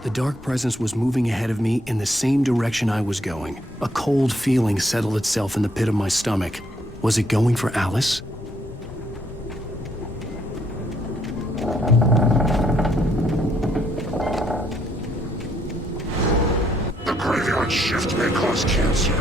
The dark presence was moving ahead of me in the same direction I was going. A cold feeling settled itself in the pit of my stomach. Was it going for Alice? The graveyard shift may cause cancer.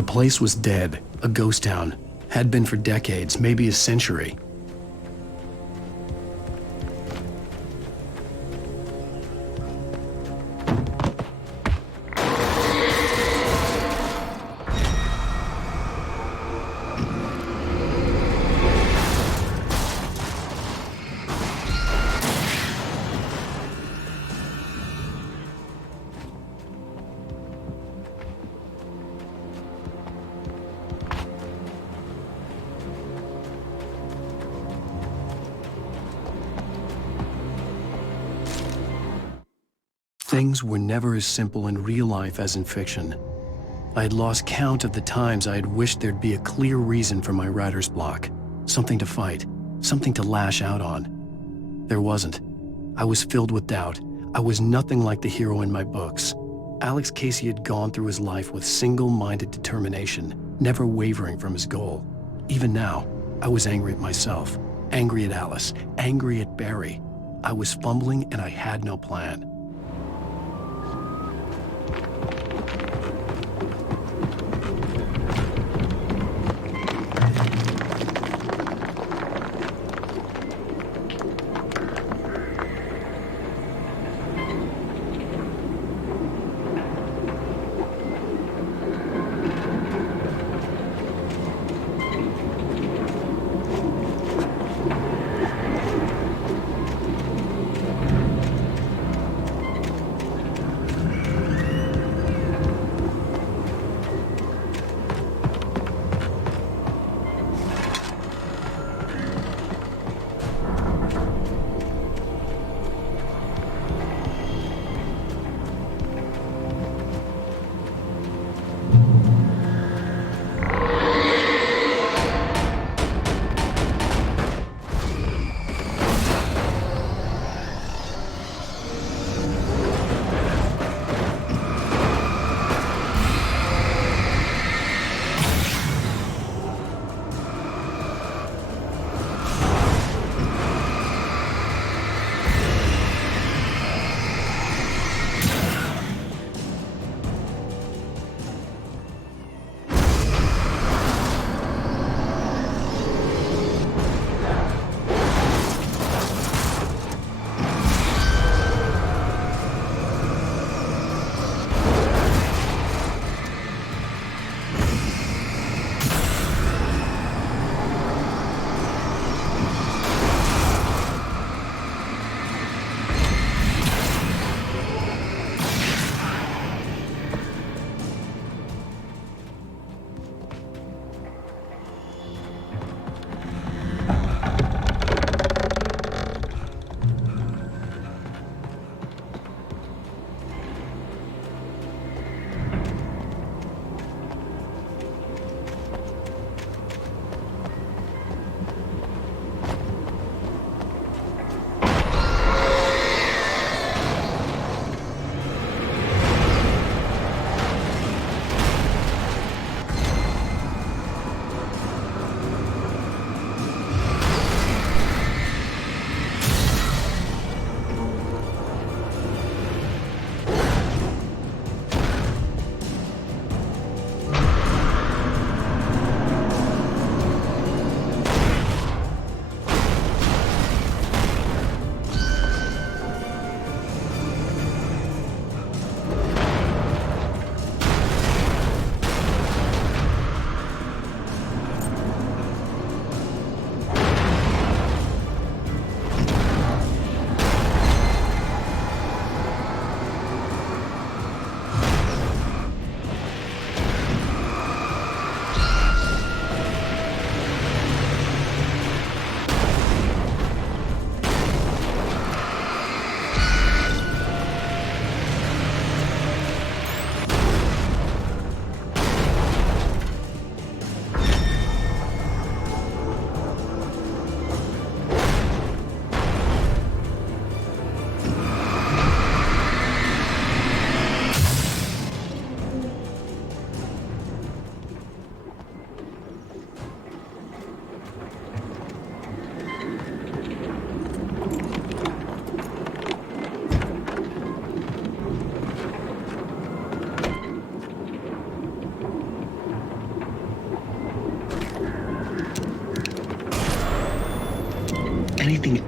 The place was dead, a ghost town. Had been for decades, maybe a century. Things were never as simple in real life as in fiction. I had lost count of the times I had wished there'd be a clear reason for my writer's block. Something to fight, something to lash out on. There wasn't. I was filled with doubt. I was nothing like the hero in my books. Alex Casey had gone through his life with single-minded determination, never wavering from his goal. Even now, I was angry at myself, angry at Alice, angry at Barry. I was fumbling and I had no plan.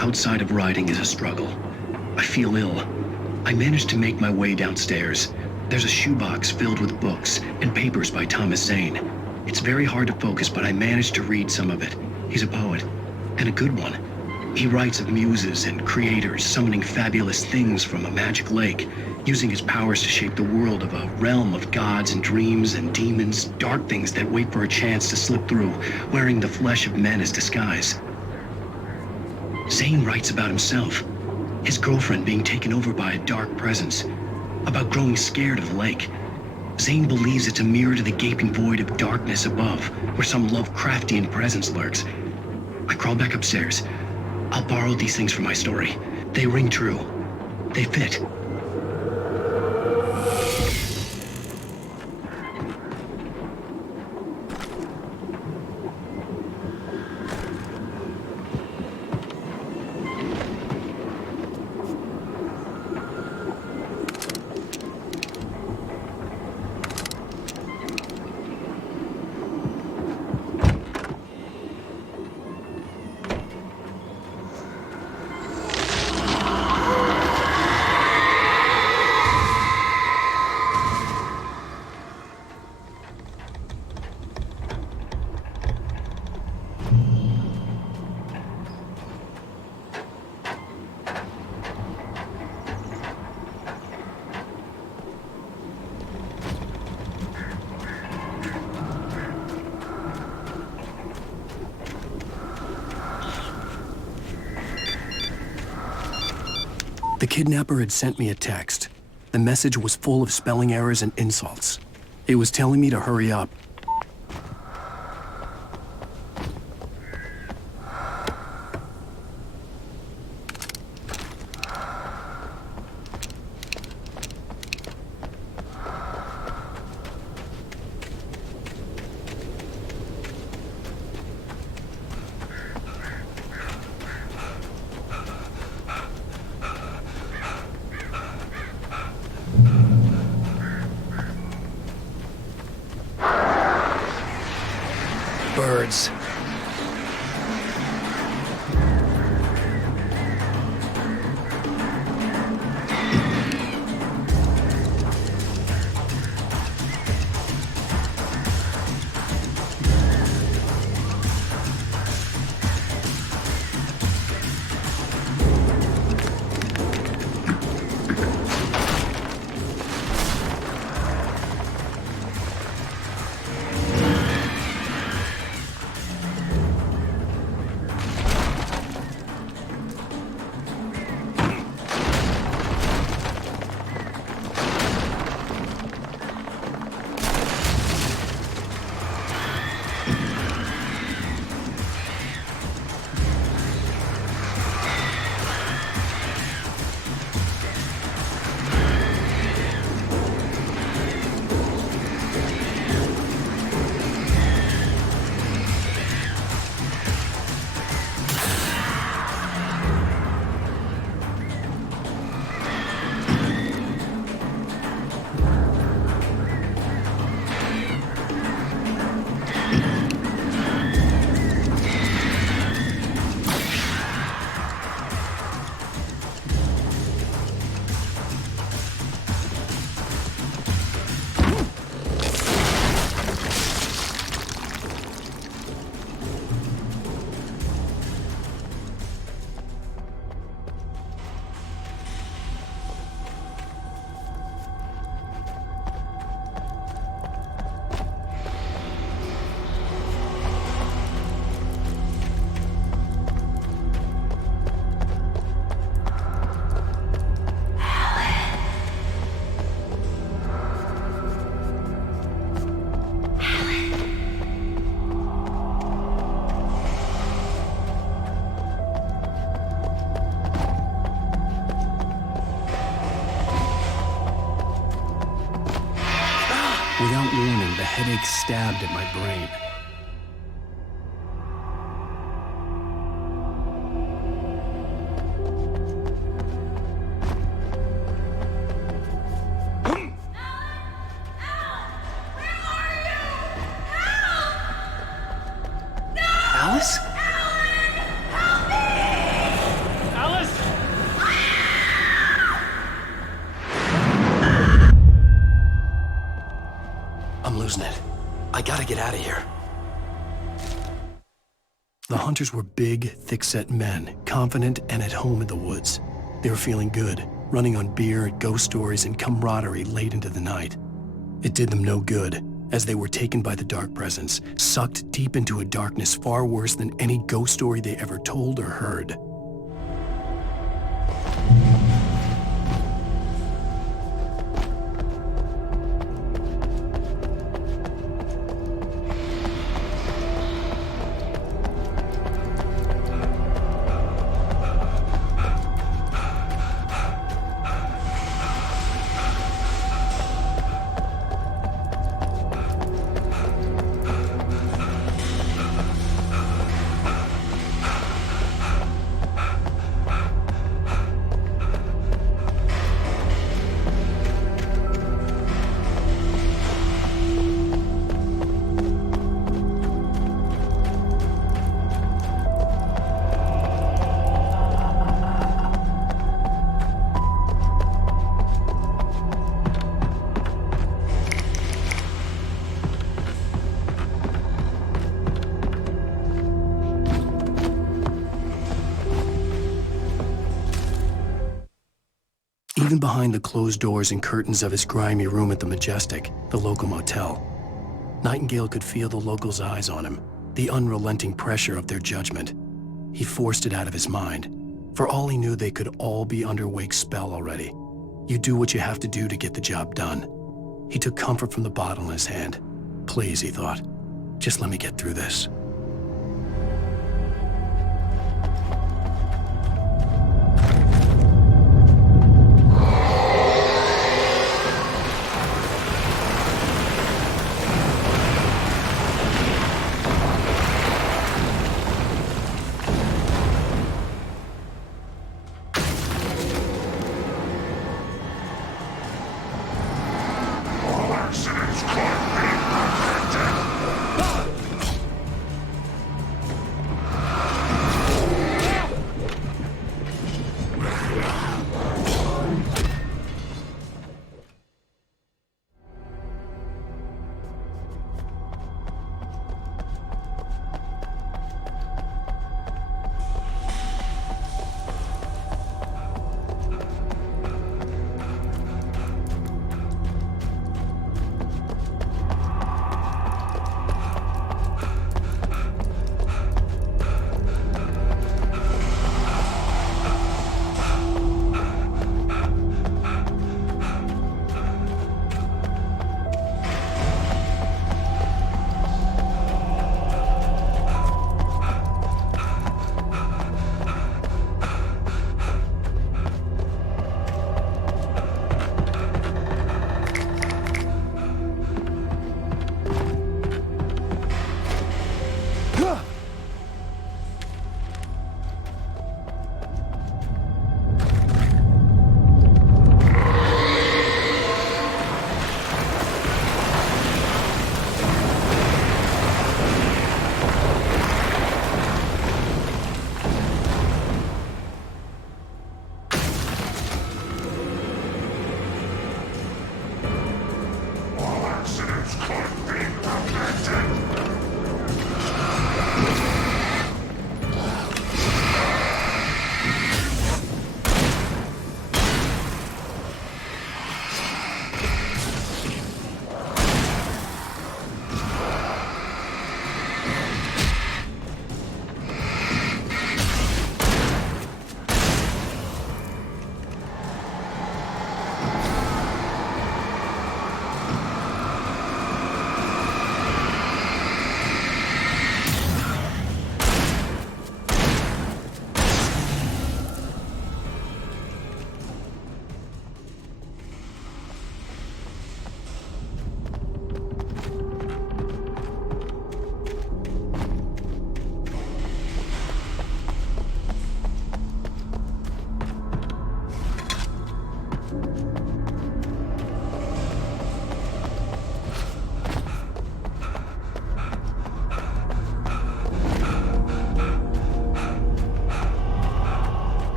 outside of riding is a struggle. I feel ill. I managed to make my way downstairs. There's a shoebox filled with books and papers by Thomas Zane. It's very hard to focus, but I managed to read some of it. He's a poet, and a good one. He writes of muses and creators summoning fabulous things from a magic lake, using his powers to shape the world of a realm of gods and dreams and demons, dark things that wait for a chance to slip through, wearing the flesh of men as disguise. Zane writes about himself, his girlfriend being taken over by a dark presence, about growing scared of the lake. Zane believes it's a mirror to the gaping void of darkness above, where some Lovecraftian presence lurks. I crawl back upstairs. I'll borrow these things for my story. They ring true. They fit. The kidnapper had sent me a text. The message was full of spelling errors and insults. It was telling me to hurry up. Birds. Without warning, the headache stabbed at my brain. Alice? closing it. I gotta get out of here. The hunters were big, thick-set men, confident and at home in the woods. They were feeling good, running on beer, ghost stories, and camaraderie late into the night. It did them no good, as they were taken by the dark presence, sucked deep into a darkness far worse than any ghost story they ever told or heard. Even behind the closed doors and curtains of his grimy room at the Majestic, the local motel, Nightingale could feel the locals' eyes on him, the unrelenting pressure of their judgment. He forced it out of his mind. For all he knew, they could all be under Wake's spell already. You do what you have to do to get the job done. He took comfort from the bottle in his hand. Please, he thought, just let me get through this.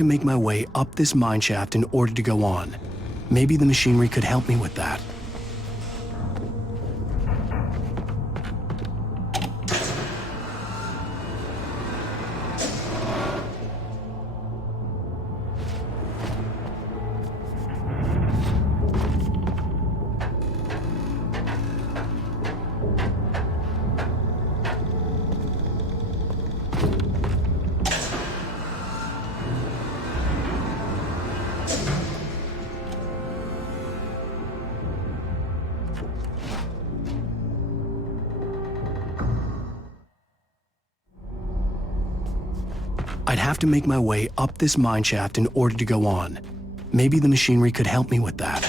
to make my way up this mine shaft in order to go on. Maybe the machinery could help me with that. I'd have to make my way up this mine shaft in order to go on. Maybe the machinery could help me with that.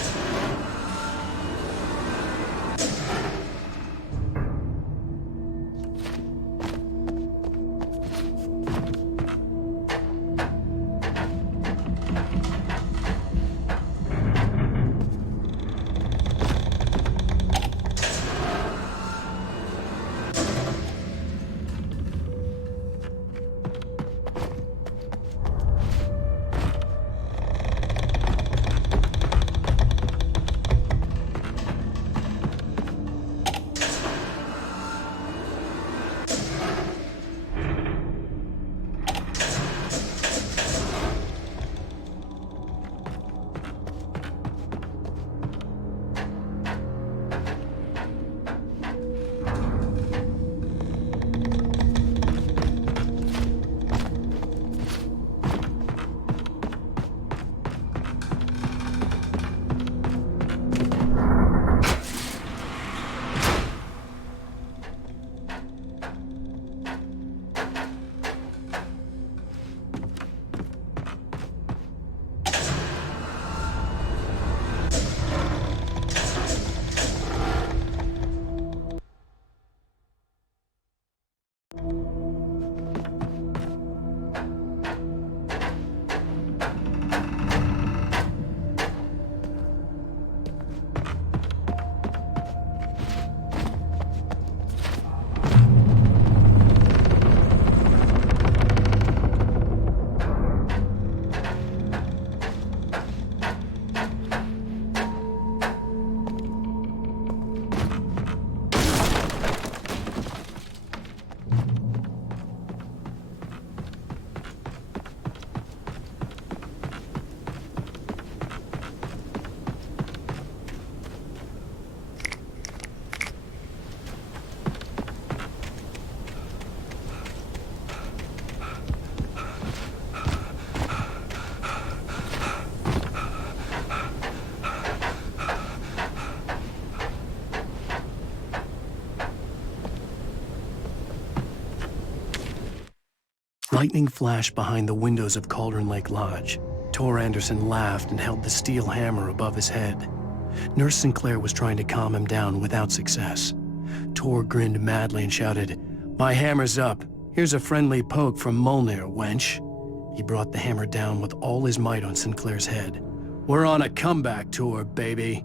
Lightning flashed behind the windows of Cauldron Lake Lodge. Tor Anderson laughed and held the steel hammer above his head. Nurse Sinclair was trying to calm him down without success. Tor grinned madly and shouted, "My hammer's up. Here's a friendly poke from Molnir, wench." He brought the hammer down with all his might on Sinclair's head. "We're on a comeback tour, baby."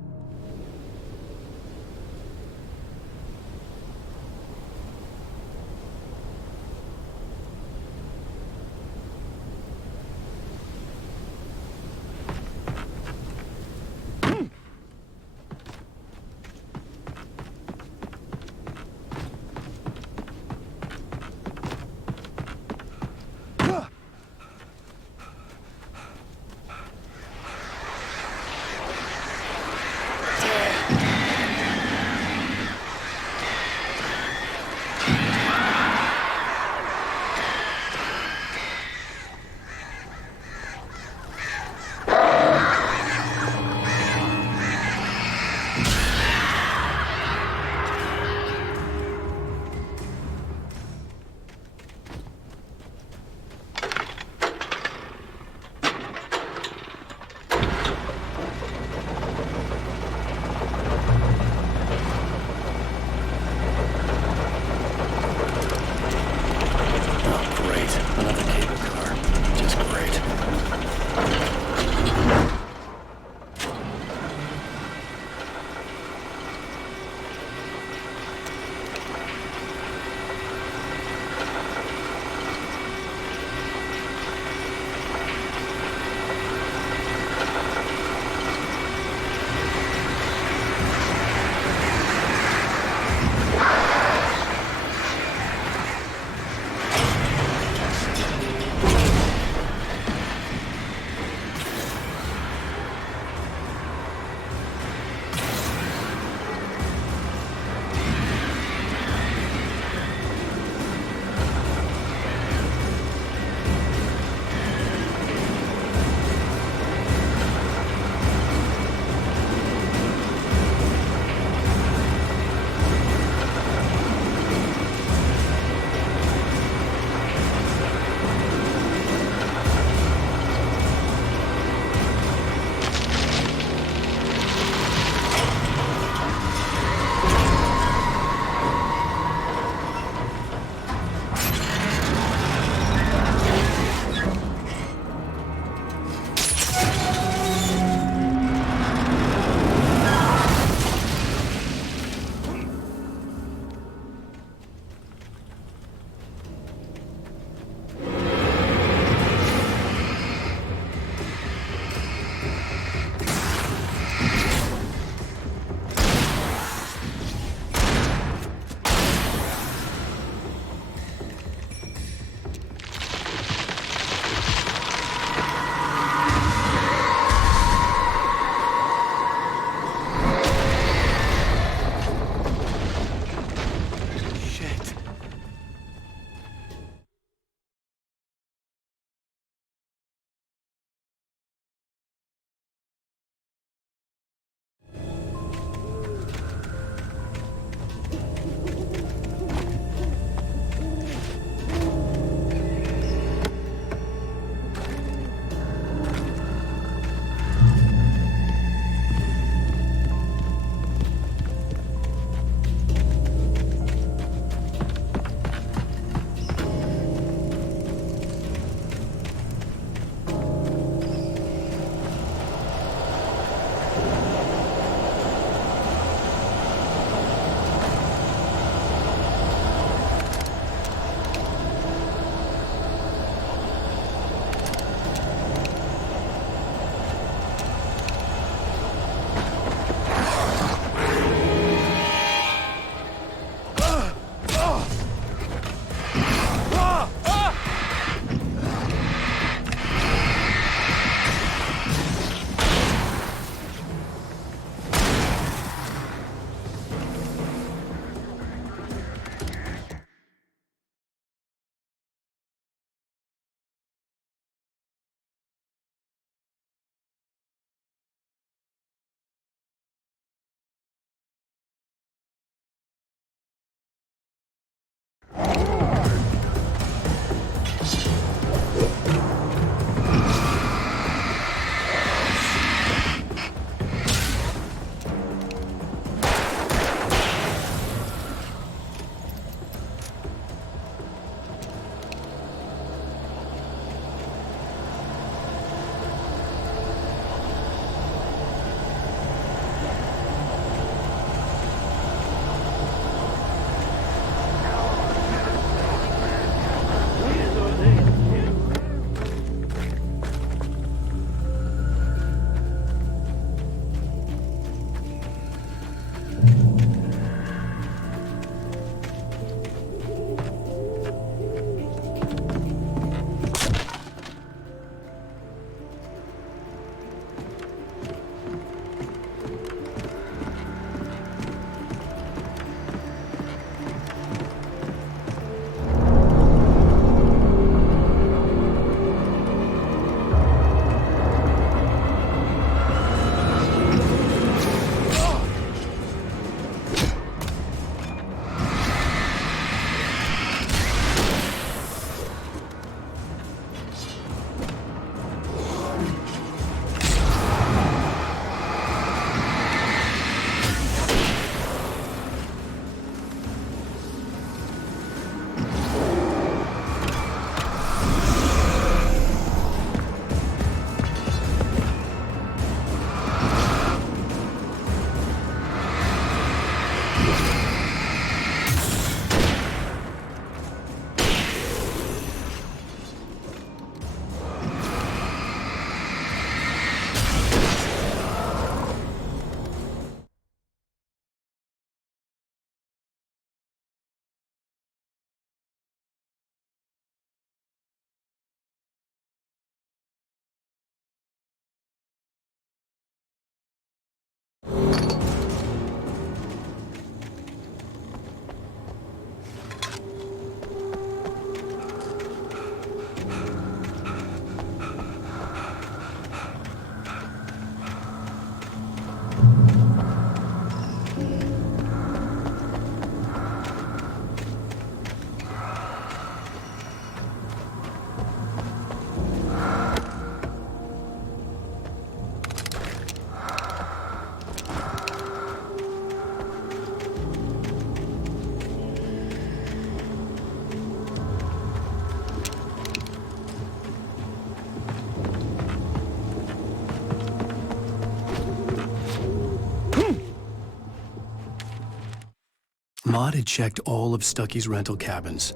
Mott had checked all of Stucky's rental cabins.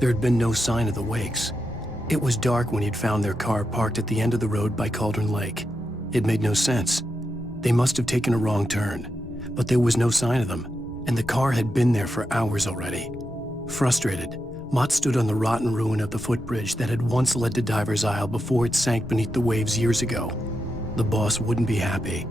There had been no sign of the Wakes. It was dark when he'd found their car parked at the end of the road by Cauldron Lake. It made no sense. They must have taken a wrong turn, but there was no sign of them, and the car had been there for hours already. Frustrated, Mott stood on the rotten ruin of the footbridge that had once led to Diver's Isle before it sank beneath the waves years ago. The boss wouldn't be happy.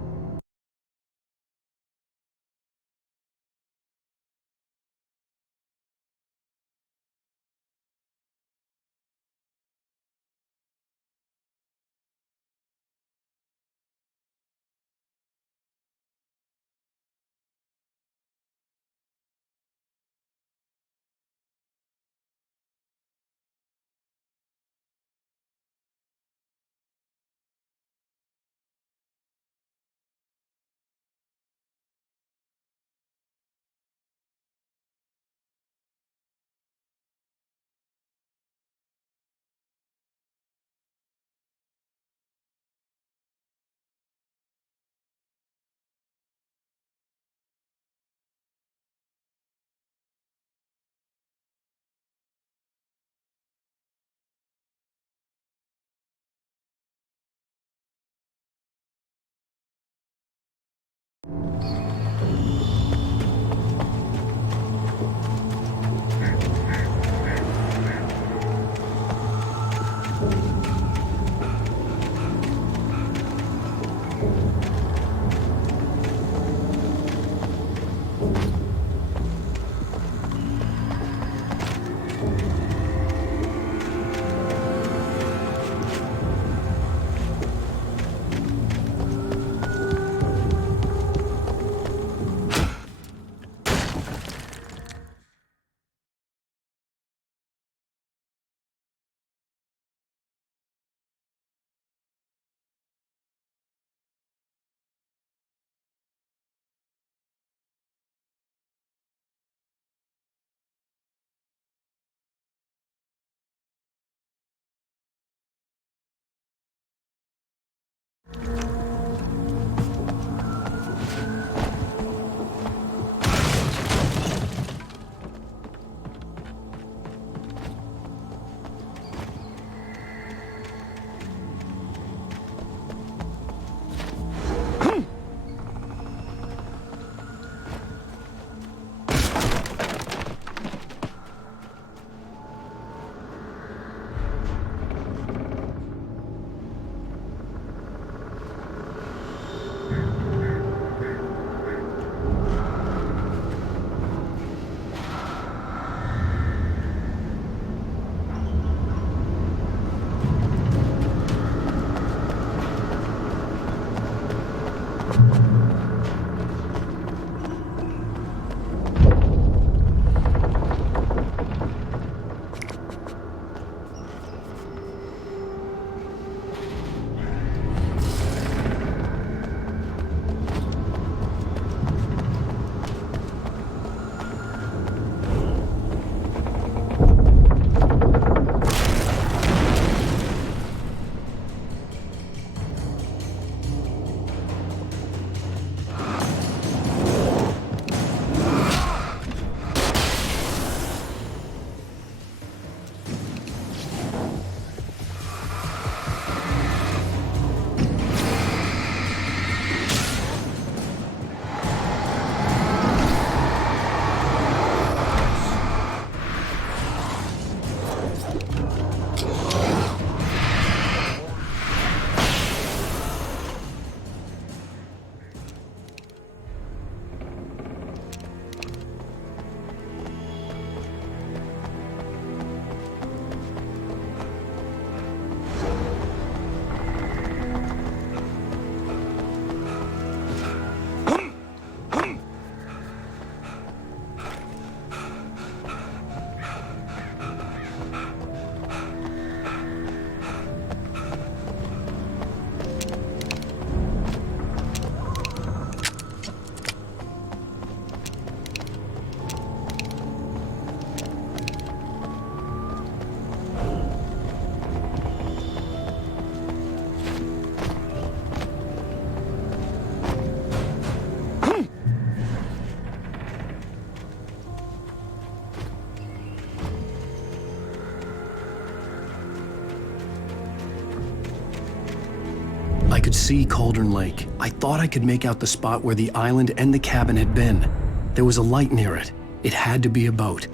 could see Cauldron Lake. I thought I could make out the spot where the island and the cabin had been. There was a light near it. It had to be a boat.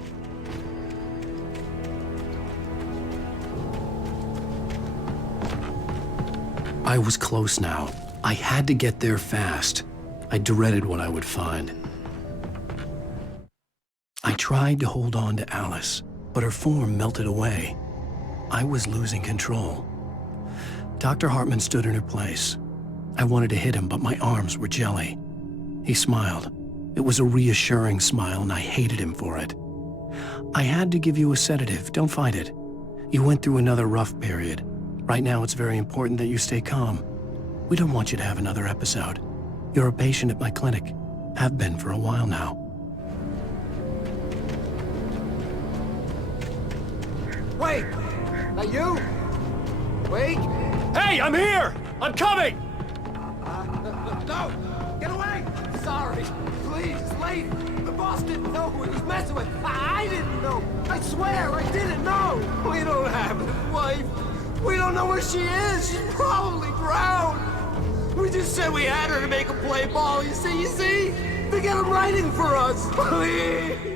I was close now. I had to get there fast. I dreaded what I would find. I tried to hold on to Alice, but her form melted away. I was losing control. Dr. Hartman stood in her place. I wanted to hit him, but my arms were jelly. He smiled. It was a reassuring smile, and I hated him for it. I had to give you a sedative. Don't fight it. You went through another rough period. Right now, it's very important that you stay calm. We don't want you to have another episode. You're a patient at my clinic. Have been for a while now. Wait! That you? Wait! Hey, I'm here! I'm coming! No! Get away! Sorry. Please, lady. The boss didn't know who he was messing with. I didn't know. I swear, I didn't know. We don't have a wife. We don't know where she is. She's probably drowned. We just said we had her to make him play ball. You see? To get him writing for us. Please.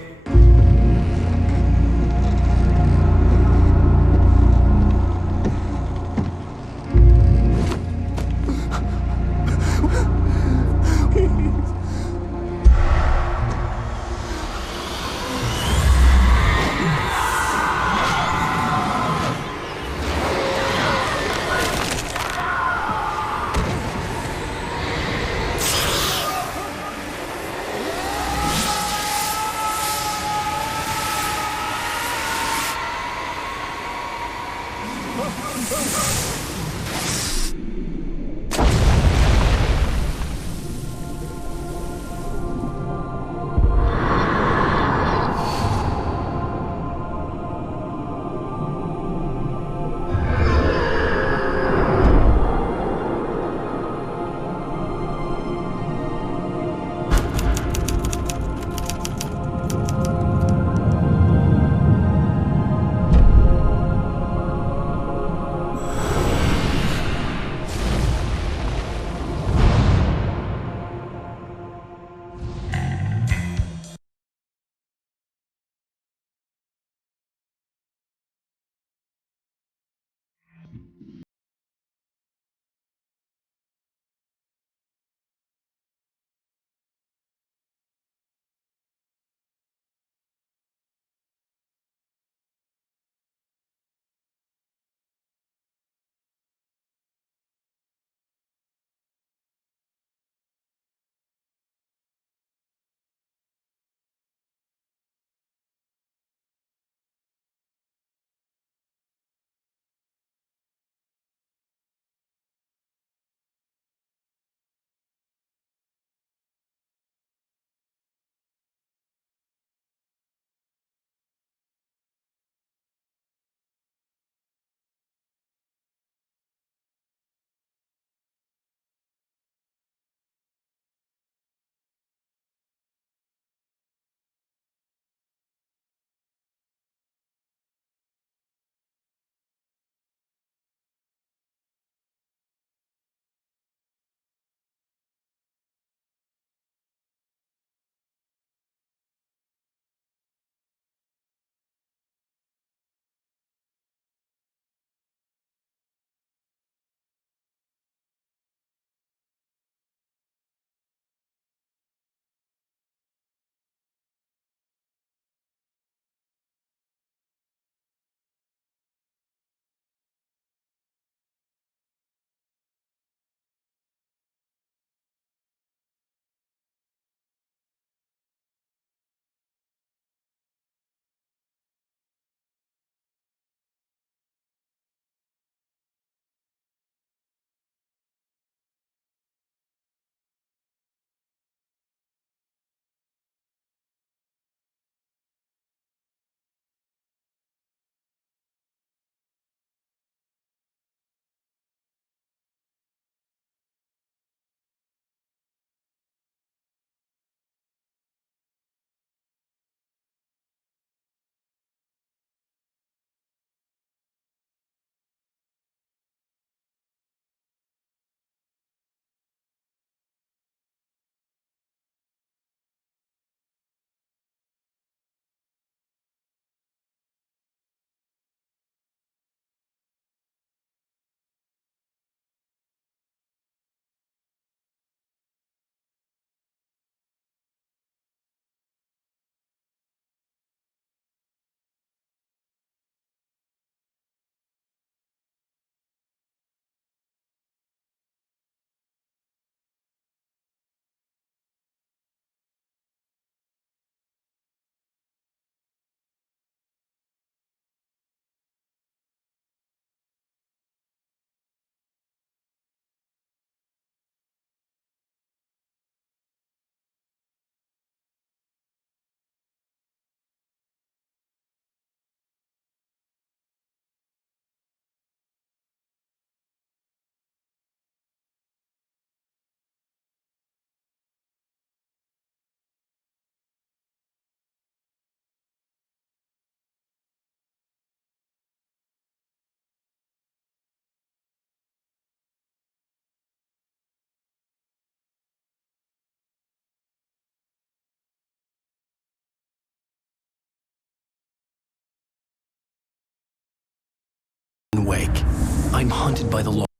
awake. I'm hunted by the law.